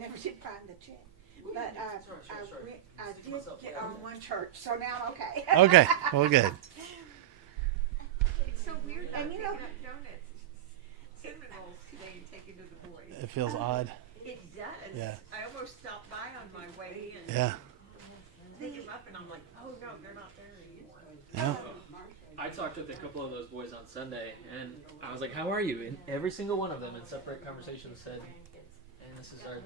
never did find the check. But I did get on one church, so now I'm okay. Okay, well, good. It's so weird not And picking up donuts, cinnamon rolls today and taking to the boys. It feels odd. It does. Yeah. I almost stopped by on my way in. Yeah. Pick them up and I'm like, oh no, they're not there Yeah. yet. I talked with a couple of those boys on Sunday, and I was like, "How are you?" And every single one of them, in separate conversations, said, "And this is our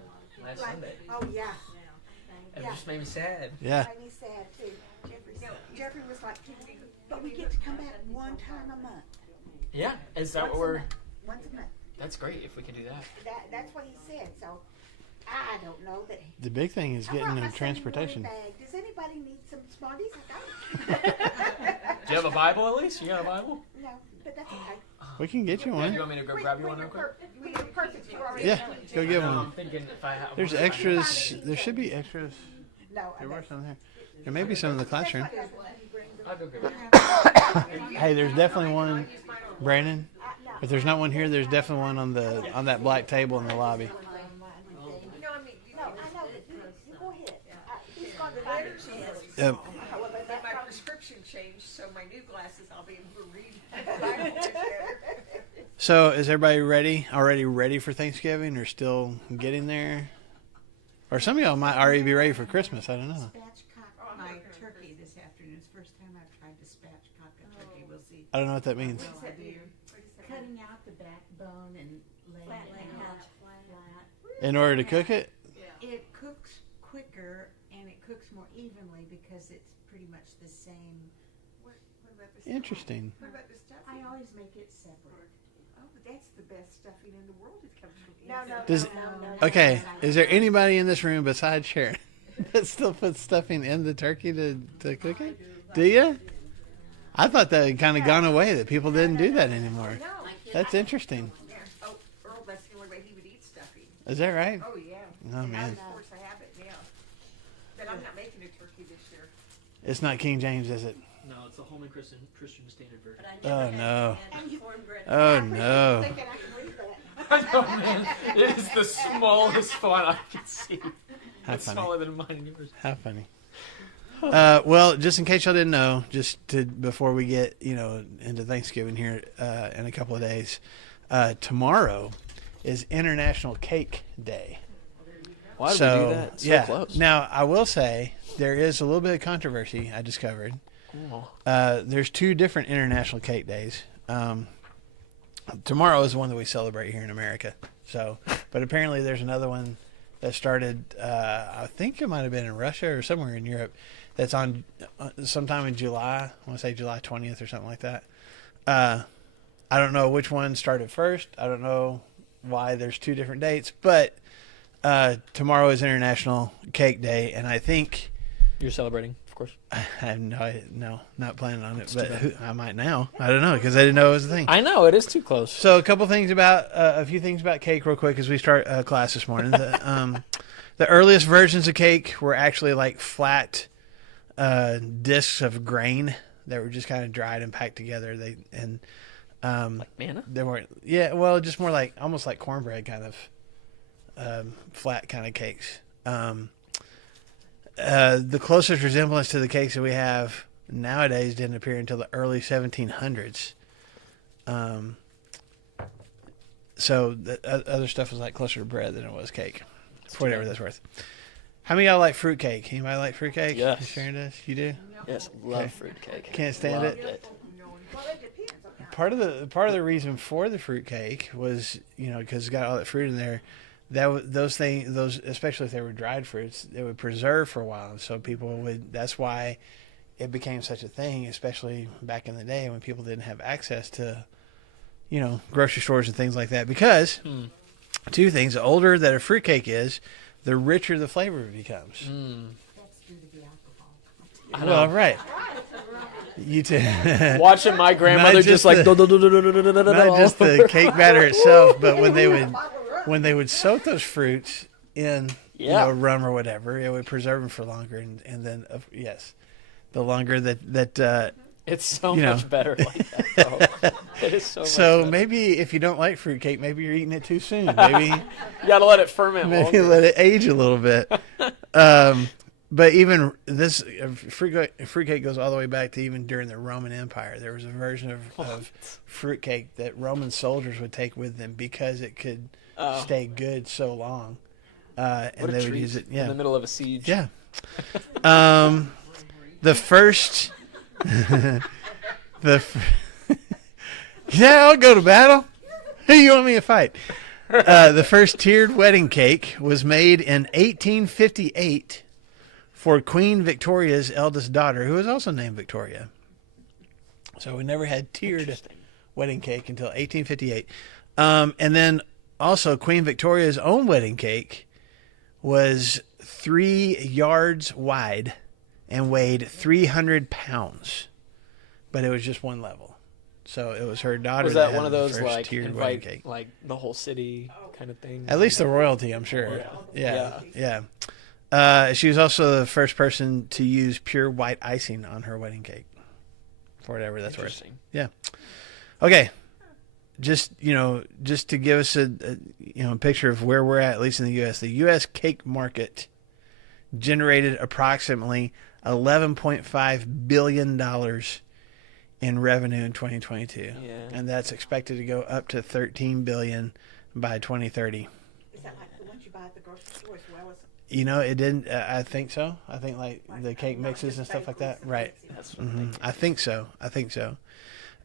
last Sunday." Oh, yeah. It just made me sad. Yeah. Made me sad, too. Jeffrey was like, but we get to come back one time a month. Yeah, is that Once what a we're? month. Once a month. That's great if we can do that. That's what he said, so I don't know. But The big thing is I brought getting my them Sunday transportation. morning bag. Does anybody need some Smarties? I got it. Do you have a Bible at least? You got a Bible? No, but that's okay. We can get you You one. want me to go grab you one real quick? We were perfect. You already Yeah, cleaned go it. get No, one. I'm thinking if I have. There's extras. There should be extras. No, There were some there. There may be some in the classroom. I'll go grab it. Hey, there's definitely one, Brandon. If there's not one here, there's definitely one on that black table in the lobby. No, I mean, No, I know. You go ahead. He's gone to the letters Yep. but my prescription changed, so my new glasses I'll be able to read the Bible with better. So is everybody ready? Already ready for Thanksgiving, or still getting there? Or some of y'all might already be ready for Christmas. I don't know. Spatchcock my turkey this afternoon. It's the first time I've tried to spatchcock a turkey. We'll see. I don't know what that means. Well, I do. Cutting out the backbone and laying it out flat. In order to cook it? It cooks quicker and it cooks more evenly because it's pretty much the same. What about the stuffing? Interesting. What about the stuffing? I always make it separate. Oh, but that's the best stuffing in the world. It comes from No, no, Does- no. Okay, is there anybody in this room besides Sharon that still puts stuffing in the turkey to cook it? Do you? I thought that had kind of gone away, that people didn't do that anymore. No. That's interesting. Yeah. Oh, Earl, that's the only way he would eat stuffing. Is that right? Oh, yeah. Oh, And man. Of course, I have it, yeah. But I'm not making a turkey this year. It's not King James, is it? No, it's the Holman Christian Standard Version. Oh, no. cornbread. Oh, no. Thinking I can read that. I know, man. It is the smallest font I can see. How It's funny. smaller than mine and yours. How funny. Well, just in case y'all didn't know, before we get into Thanksgiving here in a couple of days, tomorrow is International Cake Day. Why did we do that? So yeah. close. Now I will say there is a little bit of controversy I discovered. Oh. There's two different International Cake Days. Tomorrow is the one that we celebrate here in America. So, but apparently there's another one that started. I think it might have been in Russia or somewhere in Europe. That's on sometime in July. I want to say July 20th or something like that. I don't know which one started first. I don't know why there's two different dates, but tomorrow is International Cake Day, and I think You're celebrating, of course. I have no, not planning on it, That's but too bad. I might now. I don't know because I didn't know it was a thing. I know, it is too close. So a couple things about a few things about cake real quick as we start class this morning. The earliest versions of cake were actually like flat discs of grain that were just kind of dried and packed together. Like manna? They weren't. Yeah, well, just more like almost like cornbread kind of flat kind of cakes. The closest resemblance to the cakes that we have nowadays didn't appear until the early 1700s. So the other stuff was like closer to bread than it was cake, for whatever that's worth. How many of y'all like fruitcake? Anybody like fruitcake? Yes. Sharon does? You do? Yes, love Okay. fruitcake. Can't stand Loved it? Well, it depends on how. Part of the reason for the fruitcake was, because it's got all that fruit in there. Those especially if they were dried fruits, they would preserve for a while. So people would. That's why it became such a thing, especially back in the day when people didn't have access to, grocery stores and things like that. Because two things: the older that a fruitcake is, the richer the flavor becomes. That's due to the alcohol. I Well, know. right. You too. Watching my grandmother Not just just like the- Not just the cake batter itself, but when they would soak those fruits in rum or whatever, it would preserve them for longer, and then yes, the longer that It's so You know. much better like that, though. It is so much So better. maybe if you don't like fruitcake, maybe you're eating it too soon. Maybe You gotta let it ferment maybe longer. let it age a little bit. But even this fruitcake goes all the way back to even during the Roman Empire. There was a version of fruitcake that Roman soldiers would take with them because it could stay good so long. And What a they would treat use it. in Yeah. the middle of a siege. Yeah. The first. Yeah, I'll go to battle. Who you want me to fight? The first tiered wedding cake was made in 1858 for Queen Victoria's eldest daughter, who was also named Victoria. So we never had tiered wedding cake until 1858. And then also Queen Victoria's own wedding cake was 3 yards wide and weighed 300 pounds. But it was just one level. So it was her daughter. Was that had one of the those first like tiered wedding invite cake. like the whole city kind of thing? At least the royalty, I'm sure. Yeah. Yeah. She was also the first person to use pure white icing on her wedding cake. For whatever that's worth. Interesting. Yeah. Okay. Just to give us a picture of where we're at least in the U.S. The U.S. cake market generated approximately $11.5 billion in revenue in 2022. Yeah. And that's expected to go up to $13 billion by 2030. Is that like the ones you buy at the grocery store as well as? It didn't. I think so. I think like the cake mixes and stuff like that. Right. That's what I'm thinking. I think so.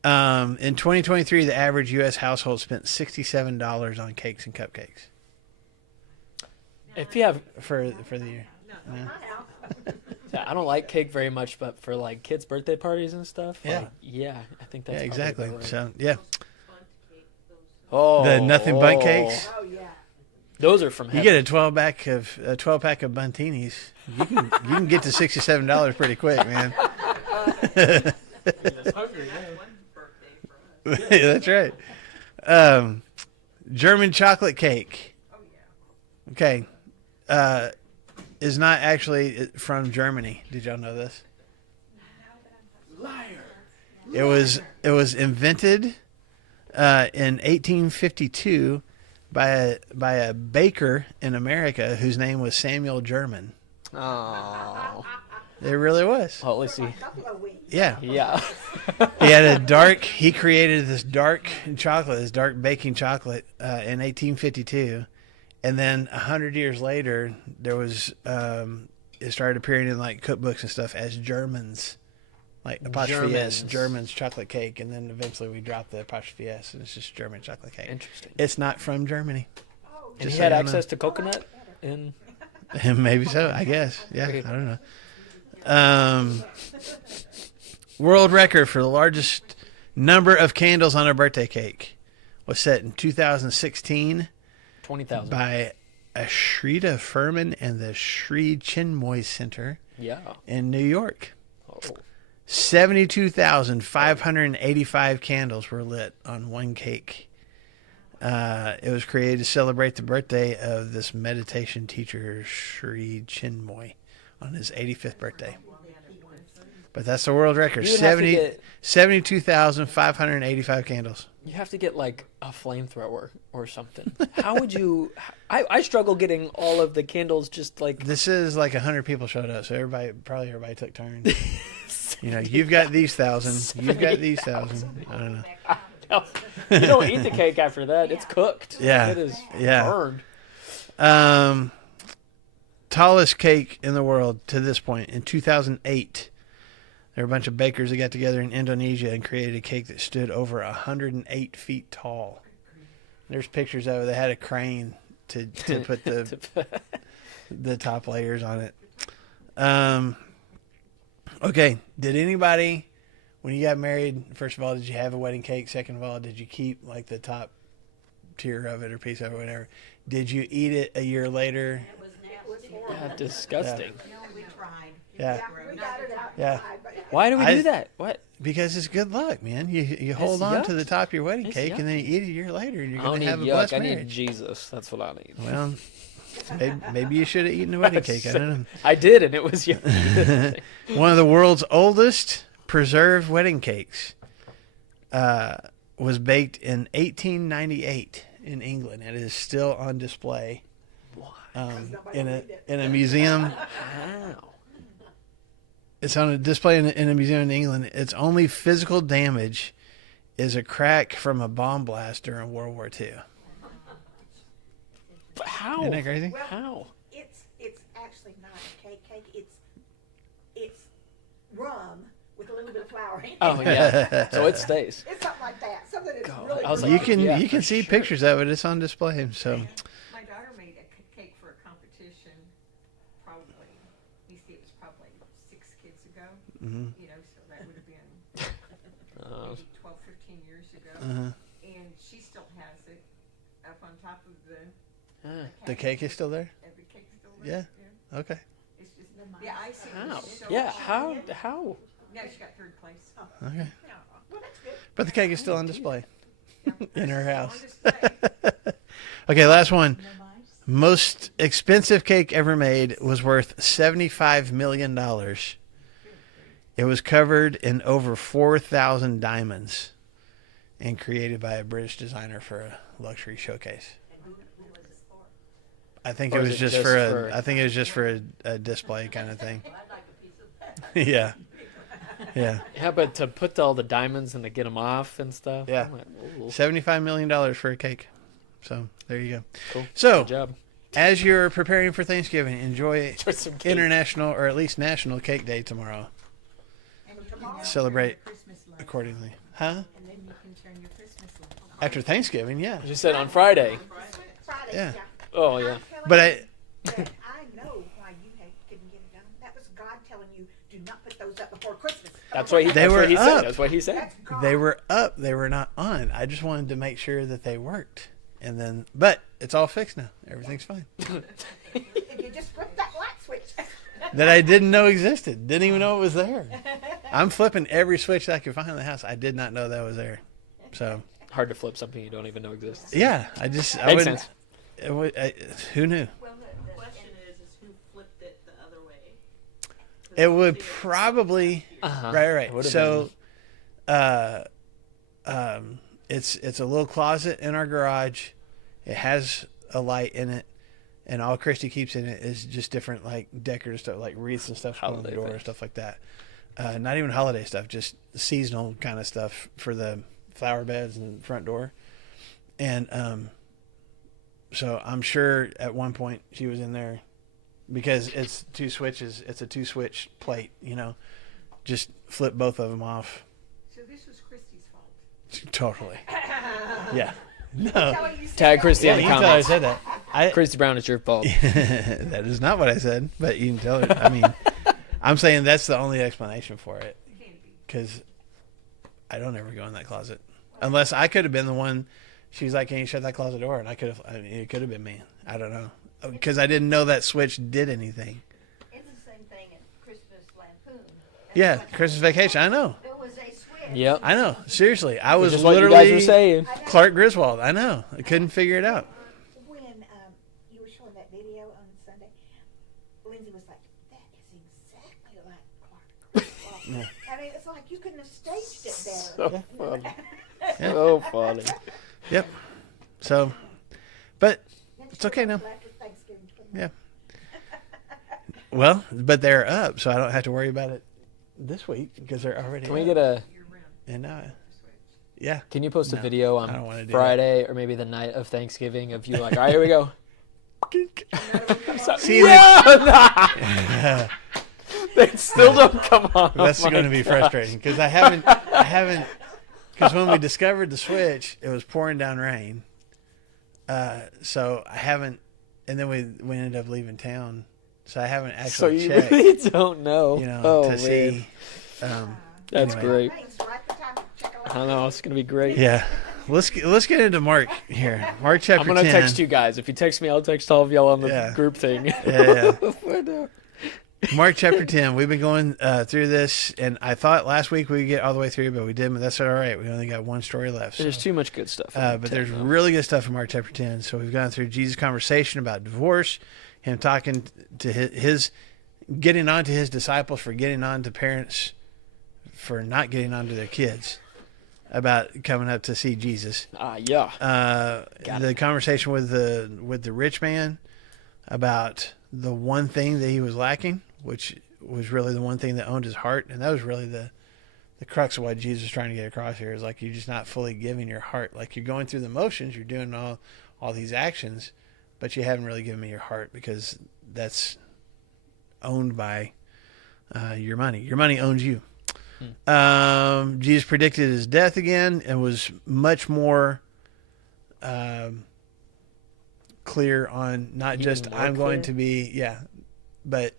In 2023, the average U.S. household spent $67 on cakes and cupcakes If you have, for the year. No. I don't like cake very much, but for like kids' birthday parties and stuff, Yeah. I think that's Yeah, probably exactly. the right- So yeah, Oh, the nothing but cakes. Oh yeah. Those are from You heaven. get a 12 pack of Buntinis. You can get to $67 pretty quick, man. That's right. German chocolate cake. Okay. Is not actually from Germany. Did y'all know this? Liar. It was invented in 1852 by a baker in America whose name was Samuel German. Oh, It really was. well, let's see. Buffalo wings. Yeah. Yeah. He created this dark baking chocolate in 1852. And then 100 years later, there was, it started appearing in like cookbooks and stuff as Germans, like apostrophe S, German's chocolate cake. And then eventually we dropped the apostrophe S and it's just German chocolate cake. Interesting. It's not from Germany. And Just he so had you know. access to coconut and Maybe so, I guess. Yeah, I don't know. World record for the largest number of candles on a birthday cake was set in 2016 20,000. by Ashrita Furman and the Sri Chinmoy Center Yeah. in New York. Oh. 72,585 candles were lit on one cake. It was created to celebrate the birthday of this meditation teacher, Sri Chinmoy, on his 85th birthday. But that's the world record. You would have to 72,585 candles. You have to get like a flamethrower or something. How would you? I struggle getting all of the candles just like. This is like 100 people showed up, so everybody took turns. You've got these 1,000. You've got these 1,000. I don't know. You don't eat the cake after that. It's cooked. Yeah. It is Yeah. burned. Tallest cake in the world to this point in 2008. There were a bunch of bakers that got together in Indonesia and created a cake that stood over 108 feet tall. There's pictures of it. They had a crane to put the top layers on it. Okay. Did anybody, when you got married, first of all, did you have a wedding cake? Second of all, did you keep like the top tier of it or piece of it or whatever? Did you eat it a year later? Yeah, disgusting. No, we tried. Yeah. We got it out. Yeah. Why do we do that? What? Because it's good luck, man. You hold on to yuck. the top of your wedding It's cake yuck. and then you eat it a year later and you're I going don't to need have a yuck. blessed I need marriage. Jesus. That's what I need. Well, maybe you should have eaten a wedding cake. I don't know. I did, and it was yuck. One of the world's oldest preserved wedding cakes was baked in 1898 in England. It is still on display in a museum. How? It's on a display in a museum in England. Its only physical damage is a crack from a bomb blast during World War II. But how? Isn't that crazy? Well, How? It's actually not a cake. It's rum with a little bit of flour in it. Oh yeah. So it stays. It's something like that. Something that's God, really I was really like, You can yeah, you can for see sure. pictures of it. It's on display. So My daughter made a cake for a competition, probably, you see, it was probably 6 kids ago. Mhm. You know, so that would have been maybe 12, 15 years ago. uh-huh. And she still has it up on top of the The cake is still there. the cake's still there. Yeah. Okay. It's just the icing. How? is so Yeah. hard. How? No, she got 3rd place. Okay. Yeah. Well, that's good. But the cake is still on display in her On house. display. Okay, last one. Most expensive cake ever made was worth $75 million. It was covered in over 4,000 diamonds and created by a British designer for a luxury showcase. I think Or it is was it just just for for- I think it was just for a display kind of thing. Yeah. Yeah. Yeah, but to put all the diamonds and to get them off and stuff. Yeah. I'm like, ooh, $75 million for a cake. So there you go. cool. So Good job. as you're preparing for Thanksgiving, enjoy For some cake. International or at least National Cake Day tomorrow. And tomorrow, Celebrate Christmas lights. accordingly. Huh? And then you can turn your Christmas lights on. After Thanksgiving, yeah. You said on Friday. Friday. Yeah. Oh I'm yeah. telling But you I that I know why you couldn't get it done. That was God telling you, do not put those up before Christmas. That's what he. They That's were what he up. said. That's what he said. That's God. they were up, they were not on. I just wanted to make sure that they worked. And then but it's all fixed now. Everything's fine. If you just flip that light switch. That I didn't know existed. Didn't even know it was there. I'm flipping every switch that I could find in the house. I did not know that was there. So Hard to flip something you don't even know exists. yeah, I Makes wouldn't. sense. Who knew? Well, the question is who flipped it the other way? It would probably Uh-huh. right. Would've So, it's a little closet in our garage. It has a light in it, and all Christy keeps in it is just different like decorative stuff, like wreaths and stuff on the Holiday door and things. stuff like that. Not even holiday stuff, just seasonal kind of stuff for the flower beds and front door. And so I'm sure at one point she was in there because it's 2 switches. It's a 2-switch plate, Just flip both of them off. So this was Christy's fault. Totally. Yeah. No. Telling you Tag Christy Yeah, in you the can tell I comments. said that. Christy Brown, it's your fault. That is not what I said, but you can tell her. I mean, I'm saying that's the only explanation for it because I don't ever go in that closet unless I could have been the one. She's like, "Can you shut that closet door?" And I could have. I mean, it could have been me. I don't know because I didn't know that switch did anything. It's the same thing at Christmas Lampoon. Yeah, Christmas Vacation. I know. There was a switch. Yep. I know. Seriously, I was Which is what you literally guys were saying. Clark Griswold. I know. I couldn't figure it out. When you were showing that video on Sunday, Lindsay was like, "That is exactly like Clark Griswold." I mean, it's like you couldn't have staged it better. So funny. So funny. Yep. So, but Next It's okay year, now. after Thanksgiving. Yeah. Well, but they're up, so I don't have to worry about it this week because they're already. Can we up. get a? And yeah. Can you post a No, video I don't wanna on do Friday or maybe the night of Thanksgiving of you like, all right, here we go. See, Yeah. They still don't come on. that's Oh my going to be God. frustrating because I haven't, because when we discovered the switch, it was pouring down rain. So I haven't, and then we ended up leaving town, so I haven't So actually you checked, really don't know. to man. see. That's anyway. great. Thanks, right the time to check it I out. know it's gonna be great. Yeah. Let's get into Mark here. Mark chapter I'm gonna 10. text you guys. If you text me, I'll text all of y'all on the Yeah. group thing. Yeah. Yeah. Mark chapter 10. We've been going through this, and I thought last week we would get all the way through, but we didn't. But that's all right. We only got one story left. There's so. too much good stuff. But there's really good stuff in Mark chapter 10. So we've gone through Jesus' conversation about divorce, him talking to his getting on to his disciples for getting on to parents for not getting onto their kids about coming up to see Jesus. Yeah. The conversation with the rich man about the one thing that he was lacking, which was really the one thing that owned his heart, and that was really the crux of what Jesus is trying to get across here. Is like you're just not fully giving your heart. Like you're going through the motions, you're doing all these actions, but you haven't really given me your heart, because that's owned by your money. Your money owns you. Jesus predicted his death again and was much more clear on not just I'm going to be, but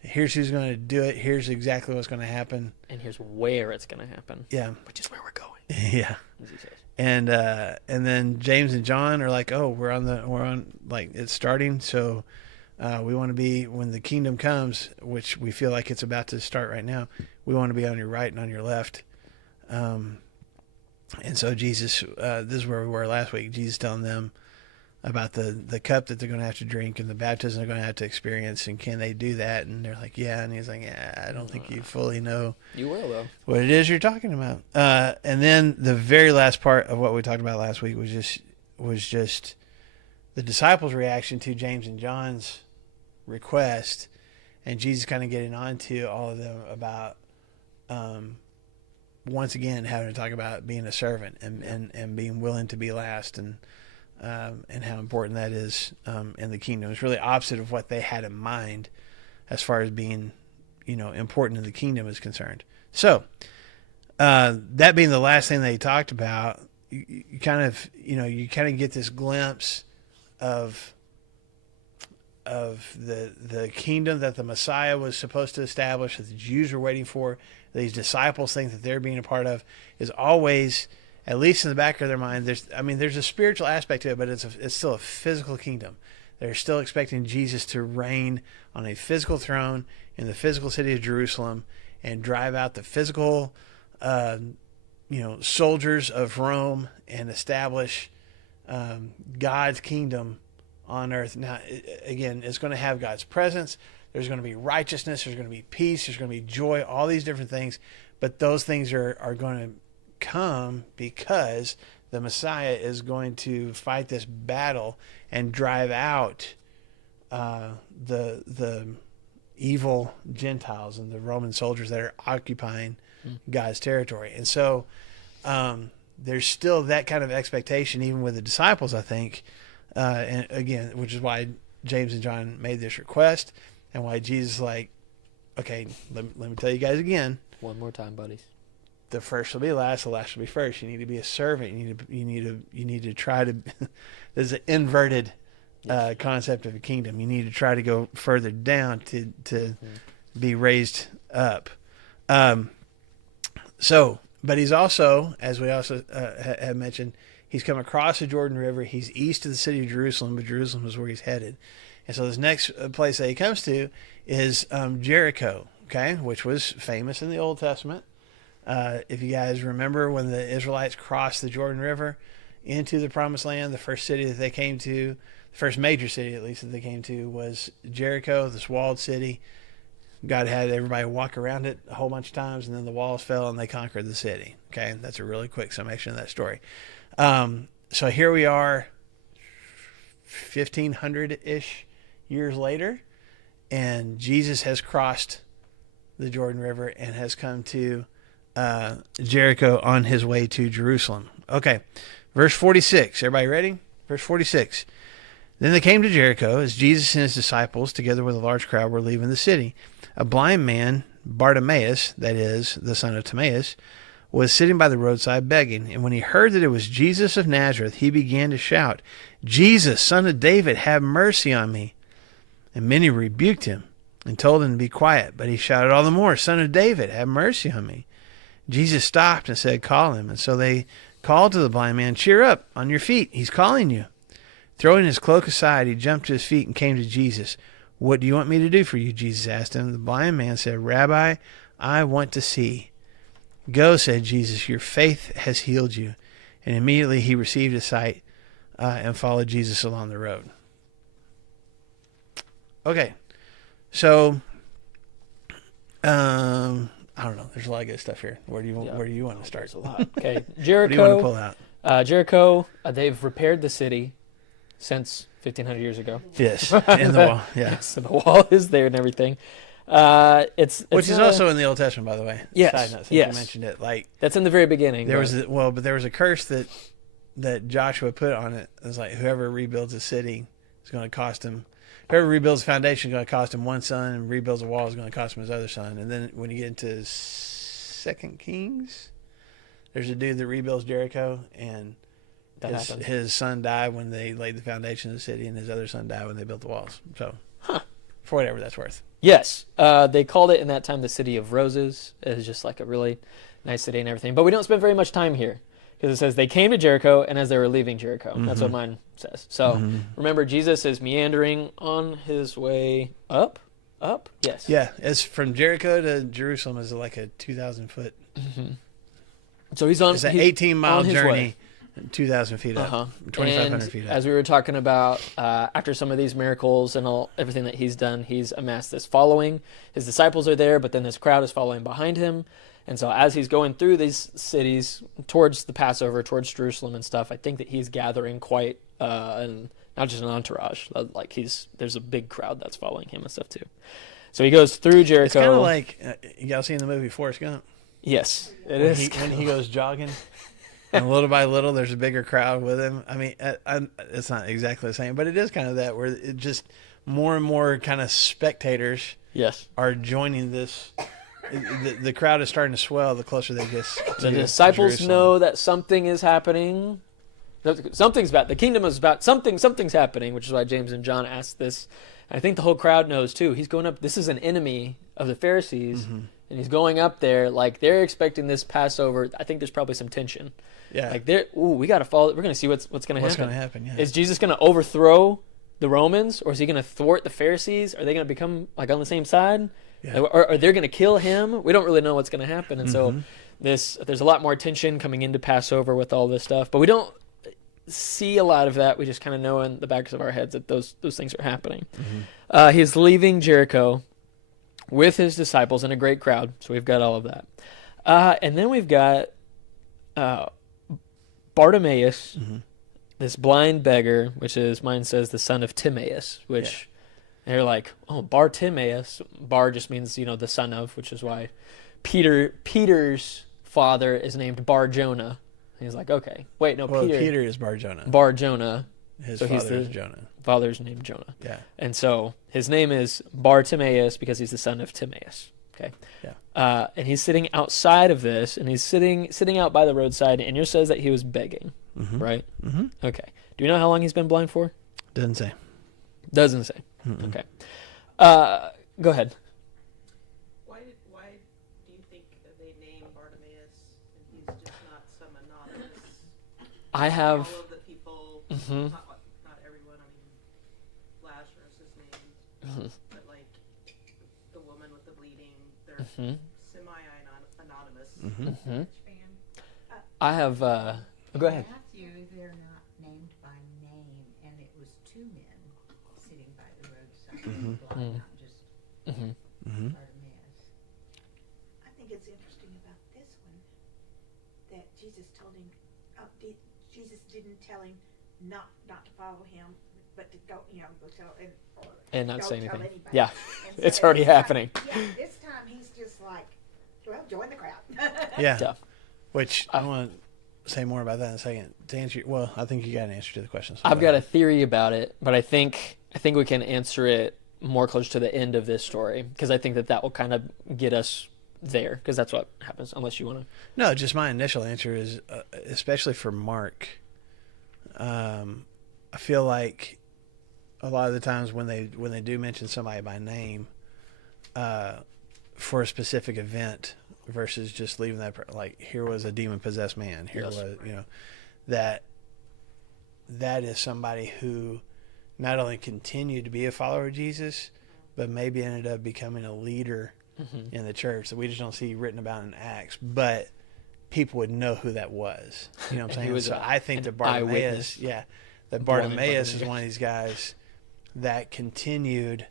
here's who's going to do it. Here's exactly what's going to happen. And here's where it's going to happen. Yeah. Which is where we're going. Yeah. As he says. And then James and John are like, oh, we're on like it's starting. So we want to be, when the kingdom comes, which we feel like it's about to start right now, we want to be on your right and on your left. And so Jesus, this is where we were last week. Jesus telling them about the cup that they're going to have to drink and the baptism they're going to have to experience, and can they do that? And they're like, yeah. And he's like, yeah, I don't think you fully know. You will, though. What it is you're talking about. And then the very last part of what we talked about last week was just the disciples' reaction to James and John's request, and Jesus kind of getting on to all of them about once again having to talk about being a servant and being willing to be last, and how important that is in the kingdom. It's really opposite of what they had in mind as far as being, important in the kingdom is concerned. So that being the last thing they talked about, you kind of get this glimpse of the kingdom that the Messiah was supposed to establish, that the Jews were waiting for, these disciples think that they're being a part of, is always, at least in the back of their mind, there's a spiritual aspect to it, but it's still a physical kingdom. They're still expecting Jesus to reign on a physical throne in the physical city of Jerusalem and drive out the physical, soldiers of Rome and establish God's kingdom on earth. Now, again, it's going to have God's presence. There's going to be righteousness. There's going to be peace. There's going to be joy, all these different things. But those things are going to come because the Messiah is going to fight this battle and drive out the evil Gentiles and the Roman soldiers that are occupying God's territory. And so there's still that kind of expectation even with the disciples, I think. And again, which is why James and John made this request, and why Jesus is like, okay, let me tell you guys again. One more time, buddies. The first will be last, the last will be first. You need to be a servant. You need to try to. There's an inverted concept of a kingdom. You need to try to go further down to be raised up. But he's also, as we also have mentioned, he's come across the Jordan River. He's east of the city of Jerusalem, but Jerusalem is where he's headed. And so this next place that he comes to is Jericho, okay, which was famous in the Old Testament. If you guys remember when the Israelites crossed the Jordan River into the Promised Land, the first city that they came to, the first major city at least that they came to, was Jericho, this walled city. God had everybody walk around it a whole bunch of times, and then the walls fell and they conquered the city. Okay, that's a really quick summation of that story. So here we are 1,500-ish years later, and Jesus has crossed the Jordan River and has come to Jericho on his way to Jerusalem. Okay, verse 46. Everybody ready? Verse 46. Then they came to Jericho as Jesus and his disciples, together with a large crowd, were leaving the city. A blind man, Bartimaeus, that is, the son of Timaeus, was sitting by the roadside begging. And when he heard that it was Jesus of Nazareth, he began to shout, "Jesus, son of David, have mercy on me." And many rebuked him and told him to be quiet. But he shouted all the more, "Son of David, have mercy on me." Jesus stopped and said, "Call him." And so they called to the blind man, "Cheer up, on your feet, he's calling you." Throwing his cloak aside, he jumped to his feet and came to Jesus. "What do you want me to do for you?" Jesus asked him. The blind man said, "Rabbi, I want to see." "Go," said Jesus, "your faith has healed you." And immediately he received his sight and followed Jesus along the road. Okay, so I don't know. There's a lot of good stuff here. Where do you want to start? There's a lot. Okay, What do Jericho. you want to pull out? Jericho. They've repaired the city since 1,500 years ago. Yes, in the wall. Yeah, So the wall is there and everything. It's which is also in the Old Testament, by the way. Yes, Side note, since yes. you mentioned it. Like that's in the very beginning. there but- was there was a curse that Joshua put on it. It was like whoever rebuilds a city is going to cost him. Whoever rebuilds a foundation is going to cost him one son, and rebuilds a wall is going to cost him his other son. And then when you get into 2 Kings, there's a dude that rebuilds Jericho, and That happens. his son died when they laid the foundation of the city, and his other son died when they built the walls. So, for whatever that's worth. Yes, they called it in that time the City of Roses. It was just like a really nice city and everything. But we don't spend very much time here because it says they came to Jericho and as they were leaving Jericho. That's what mine says. So remember, Jesus is meandering on his way up. Yes. Yeah, it's from Jericho to Jerusalem is like a 2,000-foot. So he's on. It's an he's 18-mile on his journey, way. 2,000 feet up, Uh-huh. 2,500 And feet up. as we were talking about, after some of these miracles and everything that he's done, he's amassed this following. His disciples are there, but then this crowd is following behind him. And so as he's going through these cities towards the Passover, towards Jerusalem and stuff, I think that he's gathering quite, and not just an entourage, like there's a big crowd that's following him and stuff too. So he goes through Jericho. It's kind of like, y'all seen the movie Forrest Gump? Yes, it When is. when he goes jogging, and little by little, there's a bigger crowd with him. I mean, it's not exactly the same, but it is kind of that where it just more and more kind of spectators Yes. are joining this. The crowd is starting to swell the closer they get. The to disciples Jerusalem. know that something is happening. Something's about. The kingdom is about something. Something's happening, which is why James and John asked this. I think the whole crowd knows too. He's going up. This is an enemy of the Pharisees, and he's going up there like they're expecting this Passover. I think there's probably some tension. Yeah, Like we got to follow. We're going to see what's going to happen. what's going to happen? Yeah, Is Jesus going to overthrow the Romans, or is he going to thwart the Pharisees? Are they going to become like on the same side? Yeah. Or are they going to kill him? We don't really know what's going to happen, and so there's a lot more tension coming into Passover with all this stuff, but we don't see a lot of that. We just kind of know in the backs of our heads that those things are happening. He's leaving Jericho with his disciples in a great crowd, so we've got all of that, and then we've got Bartimaeus, this blind beggar, which is mine says the son of Timaeus, which they're like, oh, Bartimaeus. Bar just means the son of, which is why Peter's father is named Bar Jonah. He's like, okay, wait, no, well, Peter Peter is Bar Jonah. Bar Jonah. His so he's father is the- Jonah. Father's named Jonah, Yeah, and so his name is Bartimaeus because he's the son of Timaeus. Okay. Yeah. And he's sitting outside of this, and he's sitting out by the roadside, and yours says that he was begging, right? Mm-hmm. Okay. Do you know how long he's been blind for? Doesn't say. Doesn't say. Mm-mm. Okay. Go ahead. Why do you think that they named Bartimaeus and he's just not some anonymous? I have. All of the people, Mhm. not everyone. I mean, Lazarus is named, but like the woman with the bleeding, they're Mhm. semi-anonymous. Mm-hmm. I have. Go ahead. Matthew, they're not named by name, and it was two men sitting by the roadside, blind, not just Mm-hmm. Bartimaeus. I think it's interesting about this one that Jesus told him. Jesus didn't tell him not to follow him, but to go, go tell And not don't say tell anything. anybody. Yeah. And so It's already this time- happening. Yeah, this time he's just like, well, join the crowd. Yeah. Yeah. Which I want to say more about that in a second. To answer, well, I think you got an answer to the question. So I've go got a ahead. theory about it, but I think we can answer it more close to the end of this story because I think that will kind of get us there because that's what happens. Unless you want to. No, just my initial answer is, especially for Mark. I feel like a lot of the times when they do mention somebody by name, for a specific event versus just leaving that like here was a demon possessed man. Here Yes. was that is somebody who not only continued to be a follower of Jesus, but maybe ended up becoming a leader in the church that we just don't see written about in Acts, but people would know who that was. You know what I'm And he saying? was So a- I think an that Bartimaeus, eyewitness. that Blind Bartimaeus is Bartimaeus. one of these guys that continued,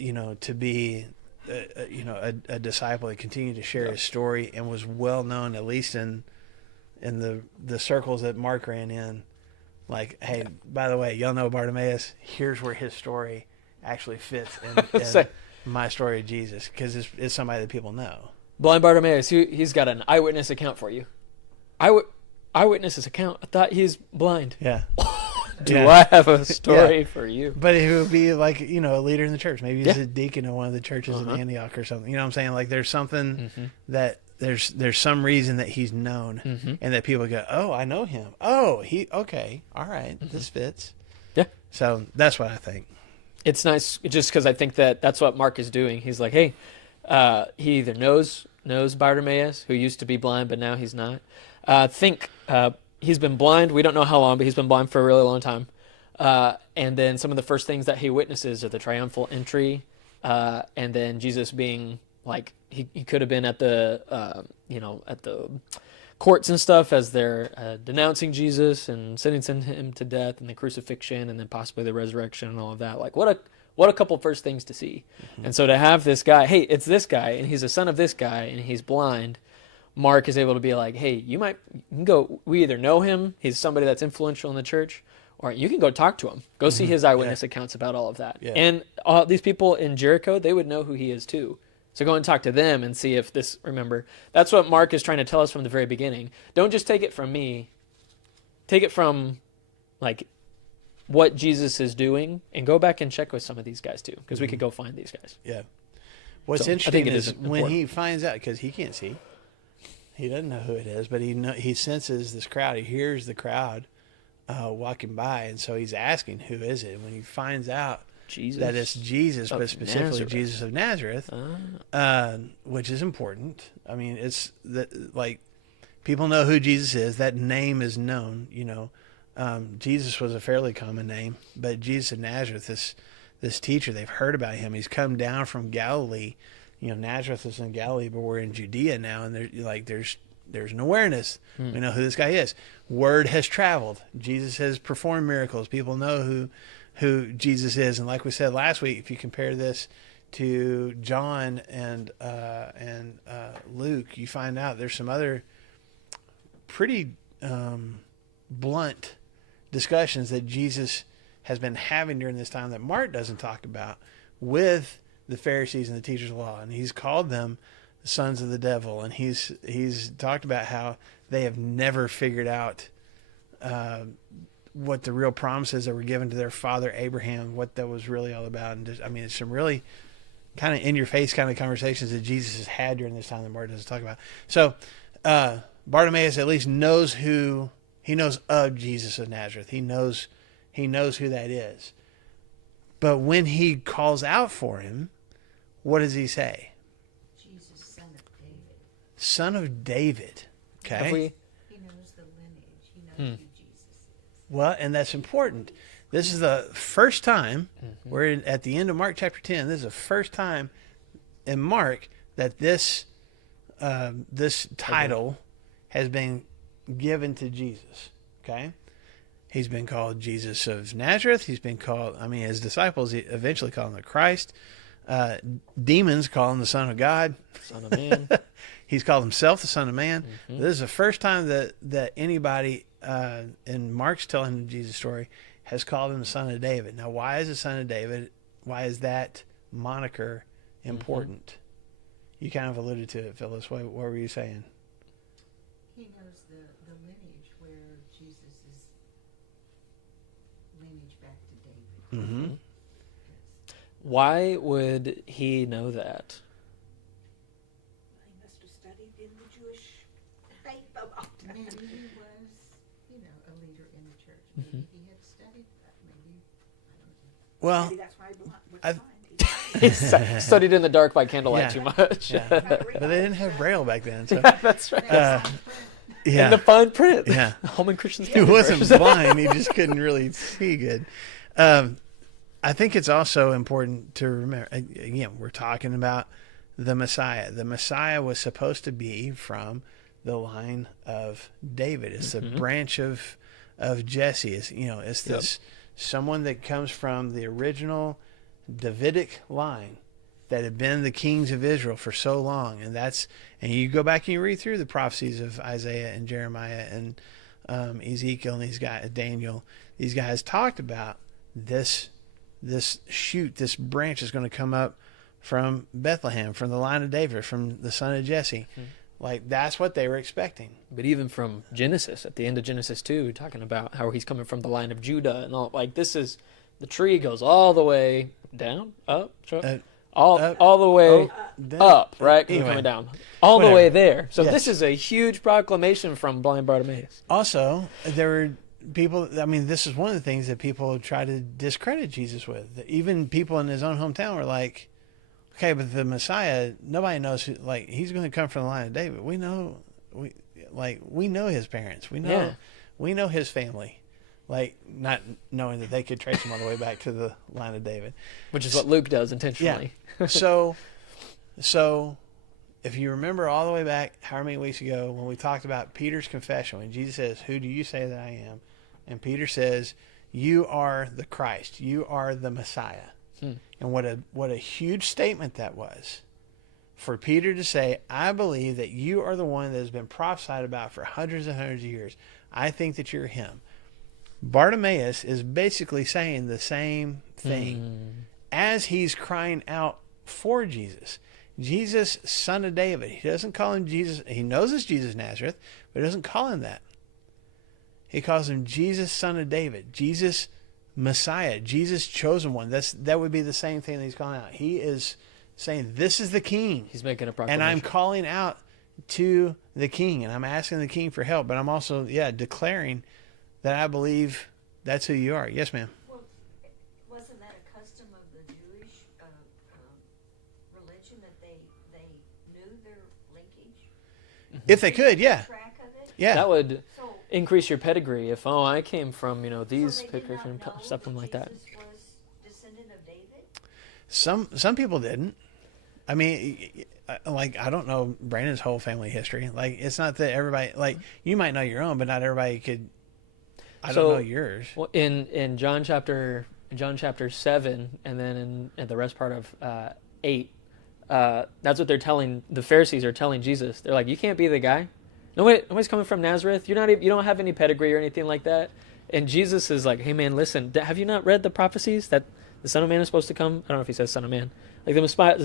to be a disciple that continued to share his story and was well known, at least in the circles that Mark ran in. Like, hey, by the way, y'all know Bartimaeus. Here's where his story actually fits in my story of Jesus, because it's somebody that people know. Blind Bartimaeus, he's got an eyewitness account for you. Eyewitness account? I thought he's blind. Yeah. Do I have a story for you? But it would be like, a leader in the church. Maybe he's a deacon in one of the churches in Antioch or something. You know what I'm saying? Like, there's something that there's some reason that he's known and that people go, oh, I know him. Oh, okay. All right. This fits. Yeah. So that's what I think. It's nice just because I think that's what Mark is doing. He's like, hey, he either knows Bartimaeus, who used to be blind, but now he's not. He's been blind. We don't know how long, but he's been blind for a really long time. And then some of the first things that he witnesses are the triumphal entry, and then Jesus being like, he could have been at the at the courts and stuff as they're denouncing Jesus and sentencing him to death, and the crucifixion, and then possibly the resurrection and all of that. Like, what a couple first things to see. And so to have this guy, hey, it's this guy, and he's a son of this guy, and he's blind. Mark is able to be like, hey, you can go, we either know him, he's somebody that's influential in the church, or you can go talk to him. Go see his eyewitness accounts about all of that. Yeah. And all these people in Jericho, they would know who he is too. So go and talk to them and see if remember, that's what Mark is trying to tell us from the very beginning. Don't just take it from me. Take it from, like, what Jesus is doing, and go back and check with some of these guys too, because we could go find these guys. Yeah. What's interesting is when he finds out, because he can't see, he doesn't know who it is, but he senses this crowd. He hears the crowd walking by, and so he's asking, who is it? And when he finds out that it's Jesus, but specifically Nazareth. Jesus of Nazareth, which is important. I mean, it's that, like, people know who Jesus is. That name is known. Jesus was a fairly common name, but Jesus of Nazareth, this teacher, they've heard about him. He's come down from Galilee. Nazareth is in Galilee, but we're in Judea now, and there's an awareness. We know who this guy is. Word has traveled. Jesus has performed miracles. People know who Jesus is. And like we said last week, if you compare this to John and Luke, you find out there's some other pretty blunt discussions that Jesus has been having during this time that Mark doesn't talk about with the Pharisees and the teachers of law. And he's called them the sons of the devil. And he's talked about how they have never figured out what the real promises that were given to their father Abraham, what that was really all about. And it's some really kind of in-your-face kind of conversations that Jesus has had during this time that Mark doesn't talk about. So Bartimaeus at least knows of Jesus of Nazareth. He knows who that is. But when he calls out for him, what does he say? Jesus, son of David. Son of David. Okay. He knows the lineage. He knows who Jesus is. Well, and that's important. This is the first time, we're at the end of Mark chapter 10, this is the first time in Mark that this title has been given to Jesus. Okay? He's been called Jesus of Nazareth. He's been called, his disciples eventually call him the Christ. Demons call him the Son of God. Son of Man. He's called himself the Son of Man. This is the first time that anybody, in Mark's telling Jesus' story, has called him the Son of David. Now, why is the Son of David? Why is that moniker important? You kind of alluded to it, Phyllis. What were you saying? He knows the lineage where Jesus is lineage back to David. Mm-hmm. Why would he know that? He must have studied in the Jewish faith a long time. Maybe he was, a leader in the church. Maybe he had studied that. Maybe, I don't know. Well, Maybe that's why he was blind. He studied in the dark by candlelight too much. Yeah. But they didn't have Braille back then. So. That's right. In the fine print. Yeah. Holman Christian He Standard wasn't Version. blind. He just couldn't really see good. I think it's also important to remember, again, we're talking about the Messiah. The Messiah was supposed to be from the line of David. It's the branch of Jesse. It's this someone that comes from the original Davidic line. that had been the kings of Israel for so long. And you go back and you read through the prophecies of Isaiah and Jeremiah and Ezekiel and these guys, Daniel. These guys talked about this shoot, this branch is going to come up from Bethlehem, from the line of David, from the son of Jesse. Like, that's what they were expecting. But even from Genesis, at the end of Genesis 2, talking about how he's coming from the line of Judah and all, like, this is, the tree goes all the way down, up, all the way up, right? Anyway, coming down. All whatever. the way there. So Yes. this is a huge proclamation from blind Bartimaeus. Also, there were people, I mean, this is one of the things that people try to discredit Jesus with. Even people in his own hometown were like, okay, but the Messiah, nobody knows who, like, he's going to come from the line of David. We know his parents. We know his family. Like, not knowing that they could trace him all the way back to the line of David. Which is what Luke does intentionally. Yeah. So if you remember all the way back, however many weeks ago, when we talked about Peter's confession, when Jesus says, "Who do you say that I am?" And Peter says, "You are the Christ. You are the Messiah." And what a huge statement that was for Peter to say, "I believe that you are the one that has been prophesied about for hundreds and hundreds of years. I think that you're him." Bartimaeus is basically saying the same thing as he's crying out for Jesus. Jesus, son of David. He doesn't call him Jesus. He knows it's Jesus Nazareth, but he doesn't call him that. He calls him Jesus, son of David. Jesus, Messiah. Jesus, chosen one. That would be the same thing that he's calling out. He is saying, this is the king. He's making a proclamation. And I'm calling out to the king, and I'm asking the king for help, but I'm also, declaring that I believe that's who you are. Yes, ma'am. Well, wasn't that a custom of the Jewish religion that they knew their linkage? If they could, yeah. Track of it? Yeah. That would So, increase your pedigree if, I came from, these so they did pictures not and know something like that. Jesus was descendant of David? Some people didn't. I mean, like, I don't know Brandon's whole family history. Like, it's not that everybody, like, you might know your own, but not everybody could. I don't know yours. Well, in John chapter 7, and then in the rest part of 8, that's what they're telling, the Pharisees are telling Jesus. They're like, you can't be the guy. Nobody's coming from Nazareth. You don't have any pedigree or anything like that. And Jesus is like, hey man, listen, have you not read the prophecies that the Son of Man is supposed to come? I don't know if he says Son of Man. Like the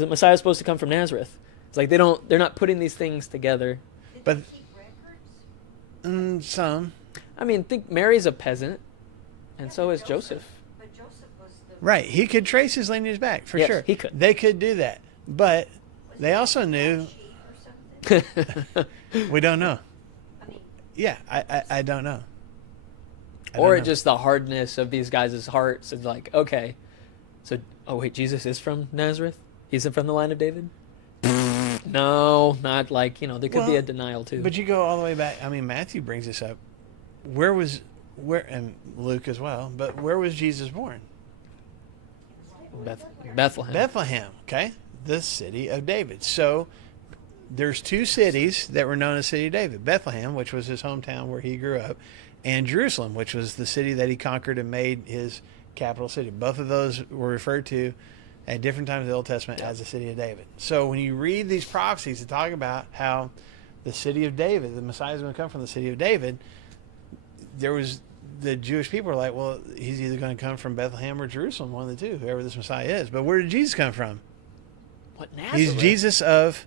Messiah is supposed to come from Nazareth. It's like they're not putting these things together. But Did they keep records? some. I mean, think Mary's a peasant, and so is Joseph. But Joseph was the... Right. He could trace his lineage back, for Yes, sure. he could. They could do that. But they also knew. sheep or something? We don't know. I mean, Yeah, I don't know. Or just the hardness of these guys' hearts. It's like, okay, so, oh wait, Jesus is from Nazareth? He's from the line of David? No, not like, there could be a denial too. But you go all the way back. I mean, Matthew brings this up. And Luke as well, but where was Jesus born? Bethlehem. Bethlehem, okay? The city of David. So there's two cities that were known as City of David. Bethlehem, which was his hometown where he grew up, and Jerusalem, which was the city that he conquered and made his capital city. Both of those were referred to at different times in the Old Testament as the city of David. So when you read these prophecies that talk about how the city of David, the Messiah is going to come from the city of David, the Jewish people were like, well, he's either going to come from Bethlehem or Jerusalem, one of the two, whoever this Messiah is. But where did Jesus come from? What, Nazareth? He's Jesus of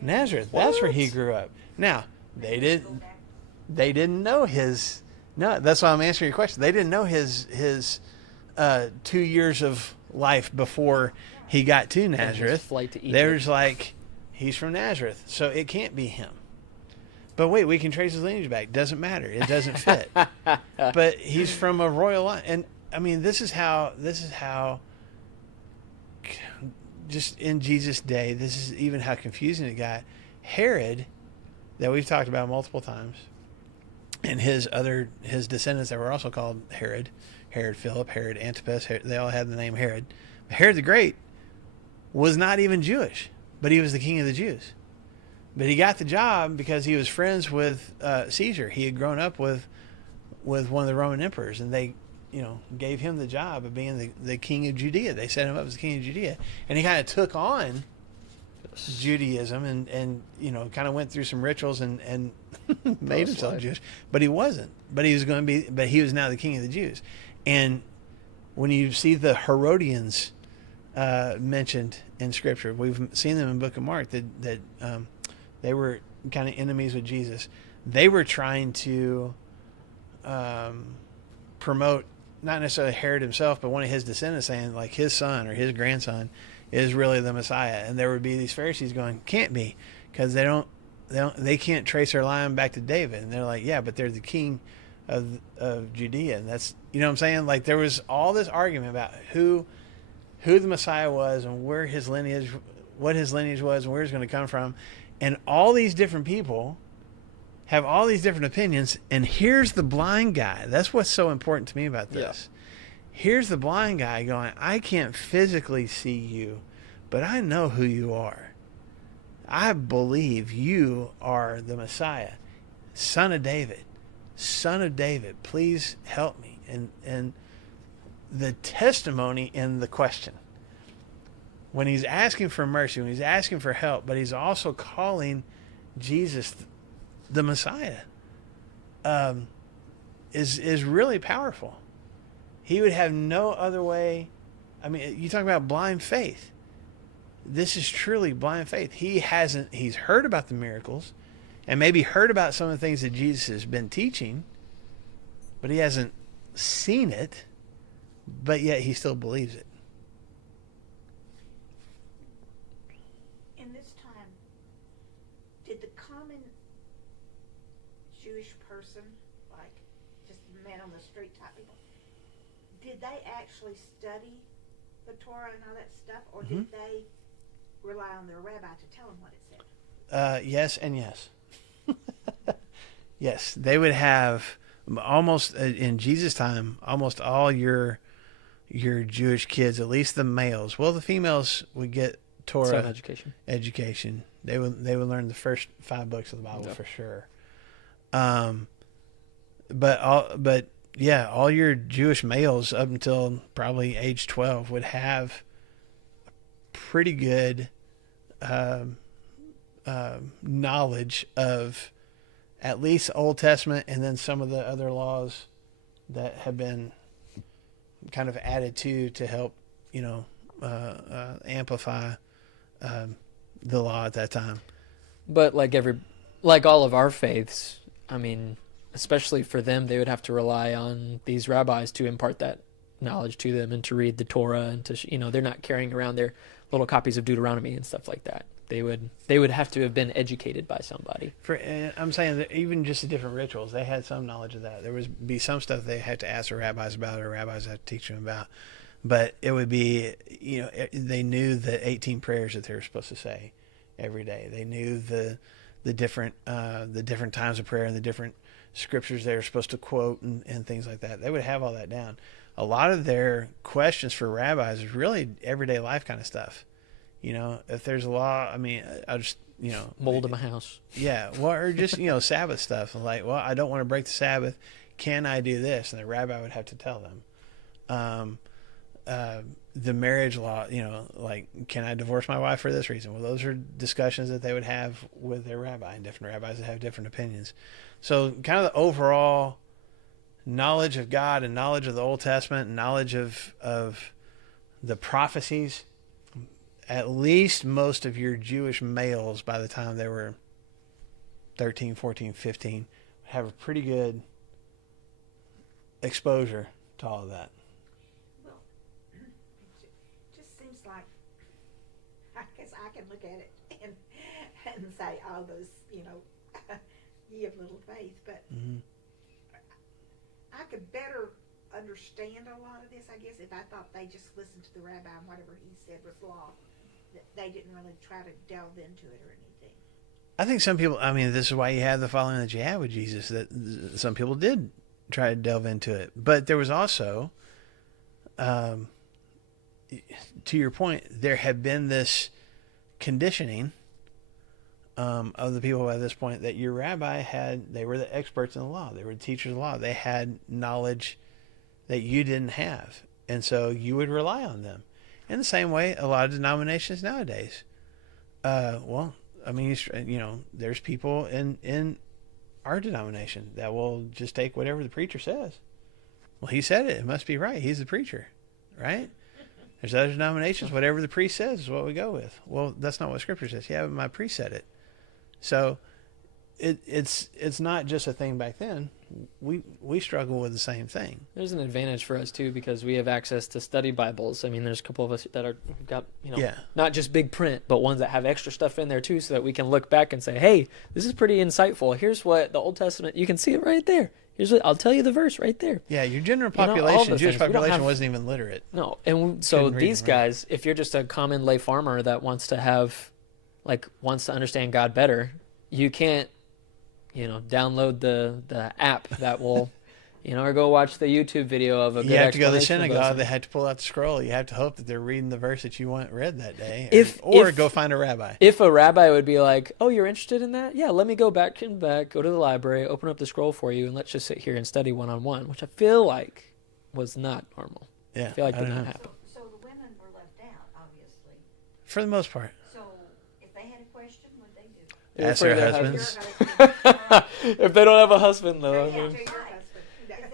Nazareth. That's where he What? grew up. Now, they didn't know his. No, that's why I'm answering your question. They didn't know his 2 years of life before he got to his Nazareth. flight to Egypt. There's like, he's from Nazareth, so it can't be him. But wait, we can trace his lineage back. Doesn't matter. It doesn't fit. But he's from a royal line, and I mean, this is how. Just in Jesus' day, this is even how confusing it got. Herod, that we've talked about multiple times, and his descendants that were also called Herod Philip, Herod Antipas, they all had the name Herod. But Herod the Great was not even Jewish, but he was the king of the Jews. But he got the job because he was friends with Caesar. He had grown up with one of the Roman emperors, and they gave him the job of being the king of Judea. They set him up as the king of Judea, and he kind of took on Judaism and kind of went through some rituals and made himself Jewish, but he wasn't. But he was going to be. But he was now the king of the Jews. And when you see the Herodians mentioned in Scripture, we've seen them in the Book of Mark that they were kind of enemies with Jesus. They were trying to promote not necessarily Herod himself, but one of his descendants, saying like his son or his grandson is really the Messiah. And there would be these Pharisees going, can't be, because they can't trace their line back to David. And they're like, yeah, but they're the king of Judea. And that's, what I'm saying? Like there was all this argument about who the Messiah was and where his lineage, what his lineage was and where he's going to come from. And all these different people have all these different opinions. And here's the blind guy. That's what's so important to me about this. Yeah. Here's the blind guy going, I can't physically see you, but I know who you are. I believe you are the Messiah, son of David. Son of David, please help me. And the testimony in the question. When he's asking for mercy, when he's asking for help, but he's also calling Jesus the Messiah, is really powerful. He would have no other way. I mean, you talk about blind faith. This is truly blind faith. He's heard about the miracles and maybe heard about some of the things that Jesus has been teaching, but he hasn't seen it, but yet he still believes it. In this time, did the common Jewish person, like just men on the street type people, did they actually study the Torah and all that stuff, or did they rely on their rabbi to tell them what it said? Yes and yes. Yes, they would have almost in Jesus' time. Almost all your Jewish kids, at least the males. Well, the females would get Torah education. They would learn the first 5 books of the Bible for sure. But yeah, all your Jewish males up until probably age 12 would have pretty good knowledge of at least Old Testament and then some of the other laws that have been kind of added to help, amplify the law at that time. But like all of our faiths, I mean, especially for them, they would have to rely on these rabbis to impart that knowledge to them and to read the Torah and to, they're not carrying around their little copies of Deuteronomy and stuff like that. They would have to have been educated by somebody. I'm saying that even just the different rituals, they had some knowledge of that. There would be some stuff they had to ask the rabbis about, or rabbis had to teach them about. But it would be, they knew the 18 prayers that they were supposed to say every day. They knew the different times of prayer and the different scriptures they were supposed to quote and things like that. They would have all that down. A lot of their questions for rabbis is really everyday life kind of stuff. If there's a law, I mean, I'll just, mold in my house. Yeah. Well, or just, Sabbath stuff. Like, well, I don't want to break the Sabbath. Can I do this? And the rabbi would have to tell them. The marriage law, like, can I divorce my wife for this reason? Well, those are discussions that they would have with their rabbi, and different rabbis that have different opinions. So kind of the overall knowledge of God and knowledge of the Old Testament and knowledge of the prophecies, at least most of your Jewish males by the time they were 13, 14, 15 have a pretty good exposure to all of that. Well, it just seems like, I guess I can look at it and say, oh, those, ye of little faith, but I could better understand a lot of this, I guess, if I thought they just listened to the rabbi and whatever he said was law. That they didn't really try to delve into it or anything. I think some people, this is why you had the following that you had with Jesus, that some people did try to delve into it. But there was also, to your point, there had been this conditioning of the people by this point that your rabbi they were the experts in the law. They were the teachers of the law. They had knowledge. that you didn't have. And so you would rely on them. In the same way, a lot of denominations nowadays. Well, I mean, there's people in our denomination that will just take whatever the preacher says. Well, he said it. It must be right. He's the preacher, right? There's other denominations. Whatever the priest says is what we go with. Well, that's not what Scripture says. Yeah, but my priest said it. So it's not just a thing back then. We struggle with the same thing. There's an advantage for us too because we have access to study Bibles. I mean, there's a couple of us that we've got, not just big print, but ones that have extra stuff in there too, so that we can look back and say, "Hey, this is pretty insightful. Here's what the Old Testament. You can see it right there. Here's what I'll tell you the verse right there." Yeah, your general population, Jewish things. population, wasn't even literate. No, and so these guys, if you're just a common lay farmer that wants to understand God better, you can't, download the app that will, or go watch the YouTube video of a good You have to go to the explanation of synagogue. those They have to pull out the scroll. You have to hope that they're reading the verse that you want read that day, If go find a rabbi. If a rabbi would be like, "Oh, you're interested in that? Yeah, let me go back, go to the library, open up the scroll for you, and let's just sit here and study one-on-one," which I feel like was not normal. Yeah, I feel like I did don't not know. happen. So the women were left out, obviously. For the most part. So if they had a question, what'd they do? Ask their husbands. If they don't have a husband, though, I mean, If they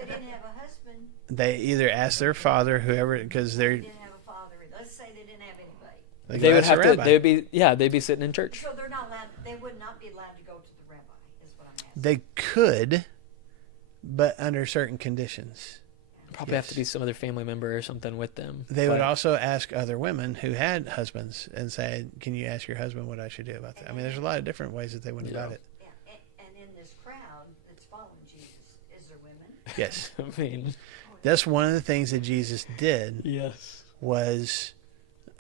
didn't have a husband, They either ask their father, whoever, because they they're didn't have a father. Let's say they didn't have anybody. they would ask the have to. rabbi. They'd be sitting in church. So they're not allowed. They would not be allowed to go to the rabbi. Is what I'm asking. They could, but under certain conditions. Probably have to be some other family member or something with them. They would But also ask other women who had husbands and say, "Can you ask your husband what I should do about that?" I mean, there's a lot of different ways that they went about it. Yeah, and in this crowd that's following Jesus, is there women? Yes, I mean, that's one of the things that Jesus did. yes. Was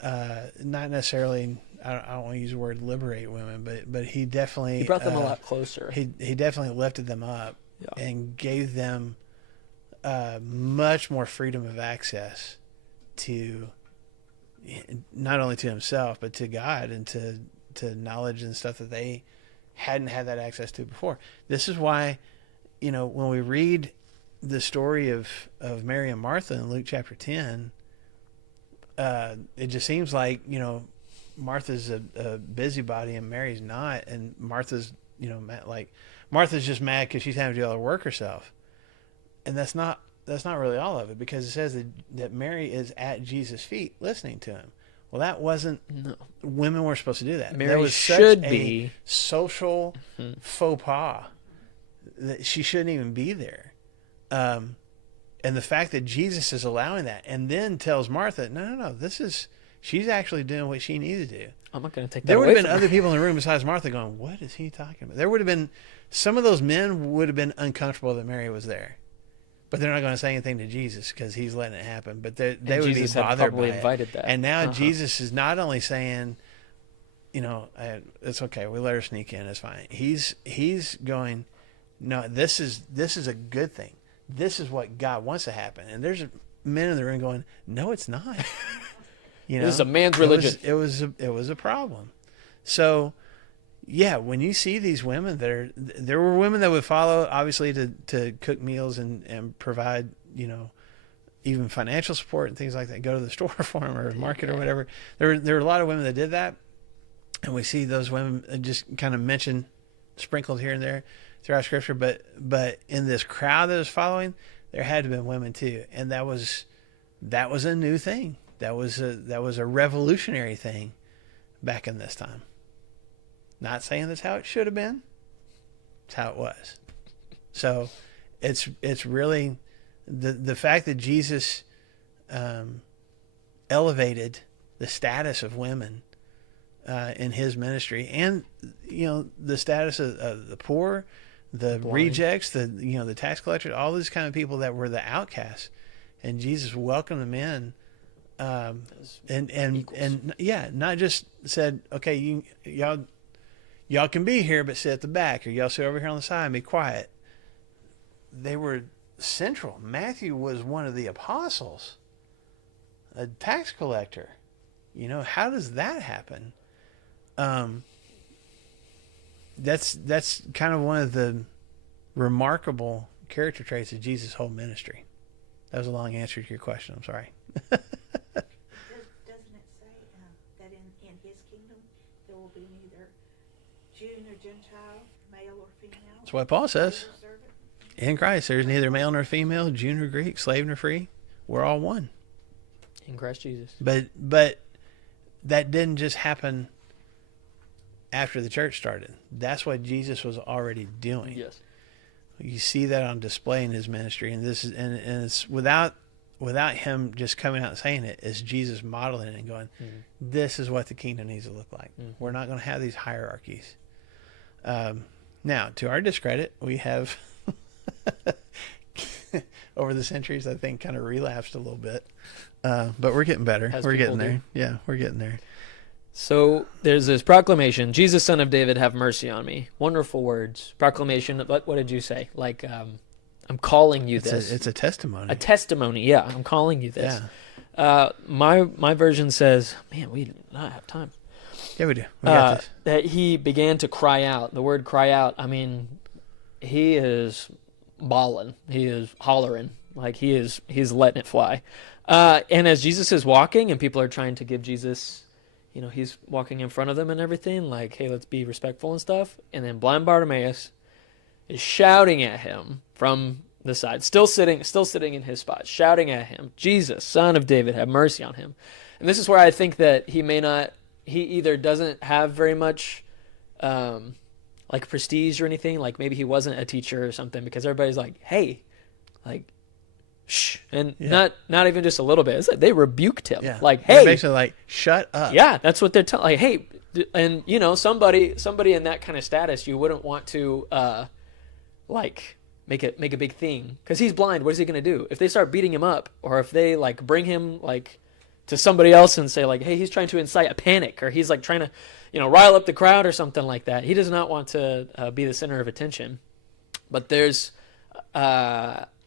not necessarily, I don't want to use the word liberate women, but he definitely He brought them a lot closer. He definitely lifted them up Yeah. and gave them much more freedom of access to not only to himself but to God and to knowledge and stuff that they hadn't had that access to before. This is why, when we read the story of Mary and Martha in Luke chapter 10, it just seems like, Martha's a busybody and Mary's not, and Martha's, Martha's just mad because she's having to do all the work herself. And that's not really all of it, because it says that Mary is at Jesus' feet listening to him. Well, that wasn't. No. Women were supposed to do that. Mary that was should such be a social faux pas that she shouldn't even be there. And the fact that Jesus is allowing that, and then tells Martha, "No, she's actually doing what she needs to do." I'm not going to take that There would away have been from other her. people in the room besides Martha going, "What is he talking about?" There would have been some of those men would have been uncomfortable that Mary was there, but they're not going to say anything to Jesus because he's letting it happen. But they would Jesus be had bothered probably by invited it. that. And now Jesus is not only saying, it's okay, we let her sneak in, it's fine. He's going, no, this is a good thing. This is what God wants to happen. And there's men in the room going, no, it's not. This is a man's religion. It was a problem. So, yeah, when you see these women, there were women that would follow, obviously, to cook meals and provide, even financial support and things like that. Go to the store for them or market or whatever. There were a lot of women that did that, and we see those women just kind of mentioned, sprinkled here and there throughout Scripture. But in this crowd that was following, there had to have been women too, and that was a new thing. That was a revolutionary thing back in this time. Not saying that's how it should have been. It's how it was. So it's really the fact that Jesus elevated the status of women in his ministry, and the status of the poor, the rejects, the tax collectors, all these kind of people that were the outcasts, and Jesus welcomed them in. And not just said, okay, y'all can be here, but sit at the back, or y'all sit over here on the side and be quiet. They were central. Matthew was one of the apostles, a tax collector. How does that happen? That's kind of one of the remarkable character traits of Jesus' whole ministry. That was a long answer to your question. I'm sorry. Doesn't it say that in his kingdom there will be neither Jew nor Gentile, male or female? That's what Paul says. slave or servant? In Christ, there's neither male nor female, Jew nor Greek, slave nor free. We're all one. In Christ Jesus. But that didn't just happen after the church started. That's what Jesus was already doing. Yes. You see that on display in his ministry, and this is and it's without him just coming out and saying it. It's Jesus modeling it and going, "This is what the kingdom needs to look like." We're not going to have these hierarchies. Now, to our discredit, we have over the centuries, I think, kind of relapsed a little bit, but we're getting better. As We're getting people there. do. Yeah, we're getting there. So there's this proclamation, Jesus, Son of David, have mercy on me. Wonderful words. Proclamation, what did you say? Like, I'm calling you this. It's a testimony. A testimony, yeah. I'm calling you this. Yeah. My version says, man, we do not have time. Yeah, we do. We got this. That he began to cry out. The word cry out, I mean, he is bawling. He is hollering. Like he's letting it fly. And as Jesus is walking and people are trying to give Jesus, he's walking in front of them and everything, like, hey, let's be respectful and stuff. And then blind Bartimaeus is shouting at him from the side, still sitting in his spot, shouting at him, Jesus, Son of David, have mercy on him. And this is where I think that he either doesn't have very much like prestige or anything, like maybe he wasn't a teacher or something, because everybody's like, hey, like, shh, and not even just a little bit. It's like they rebuked him, like, hey, they're basically like, shut up. Yeah, that's what they're telling. Like, hey, and somebody in that kind of status, you wouldn't want to like make a big thing, because he's blind. What is he going to do if they start beating him up, or if they like bring him like to somebody else and say like, hey, he's trying to incite a panic, or he's like trying to rile up the crowd or something like that. He does not want to be the center of attention. But there's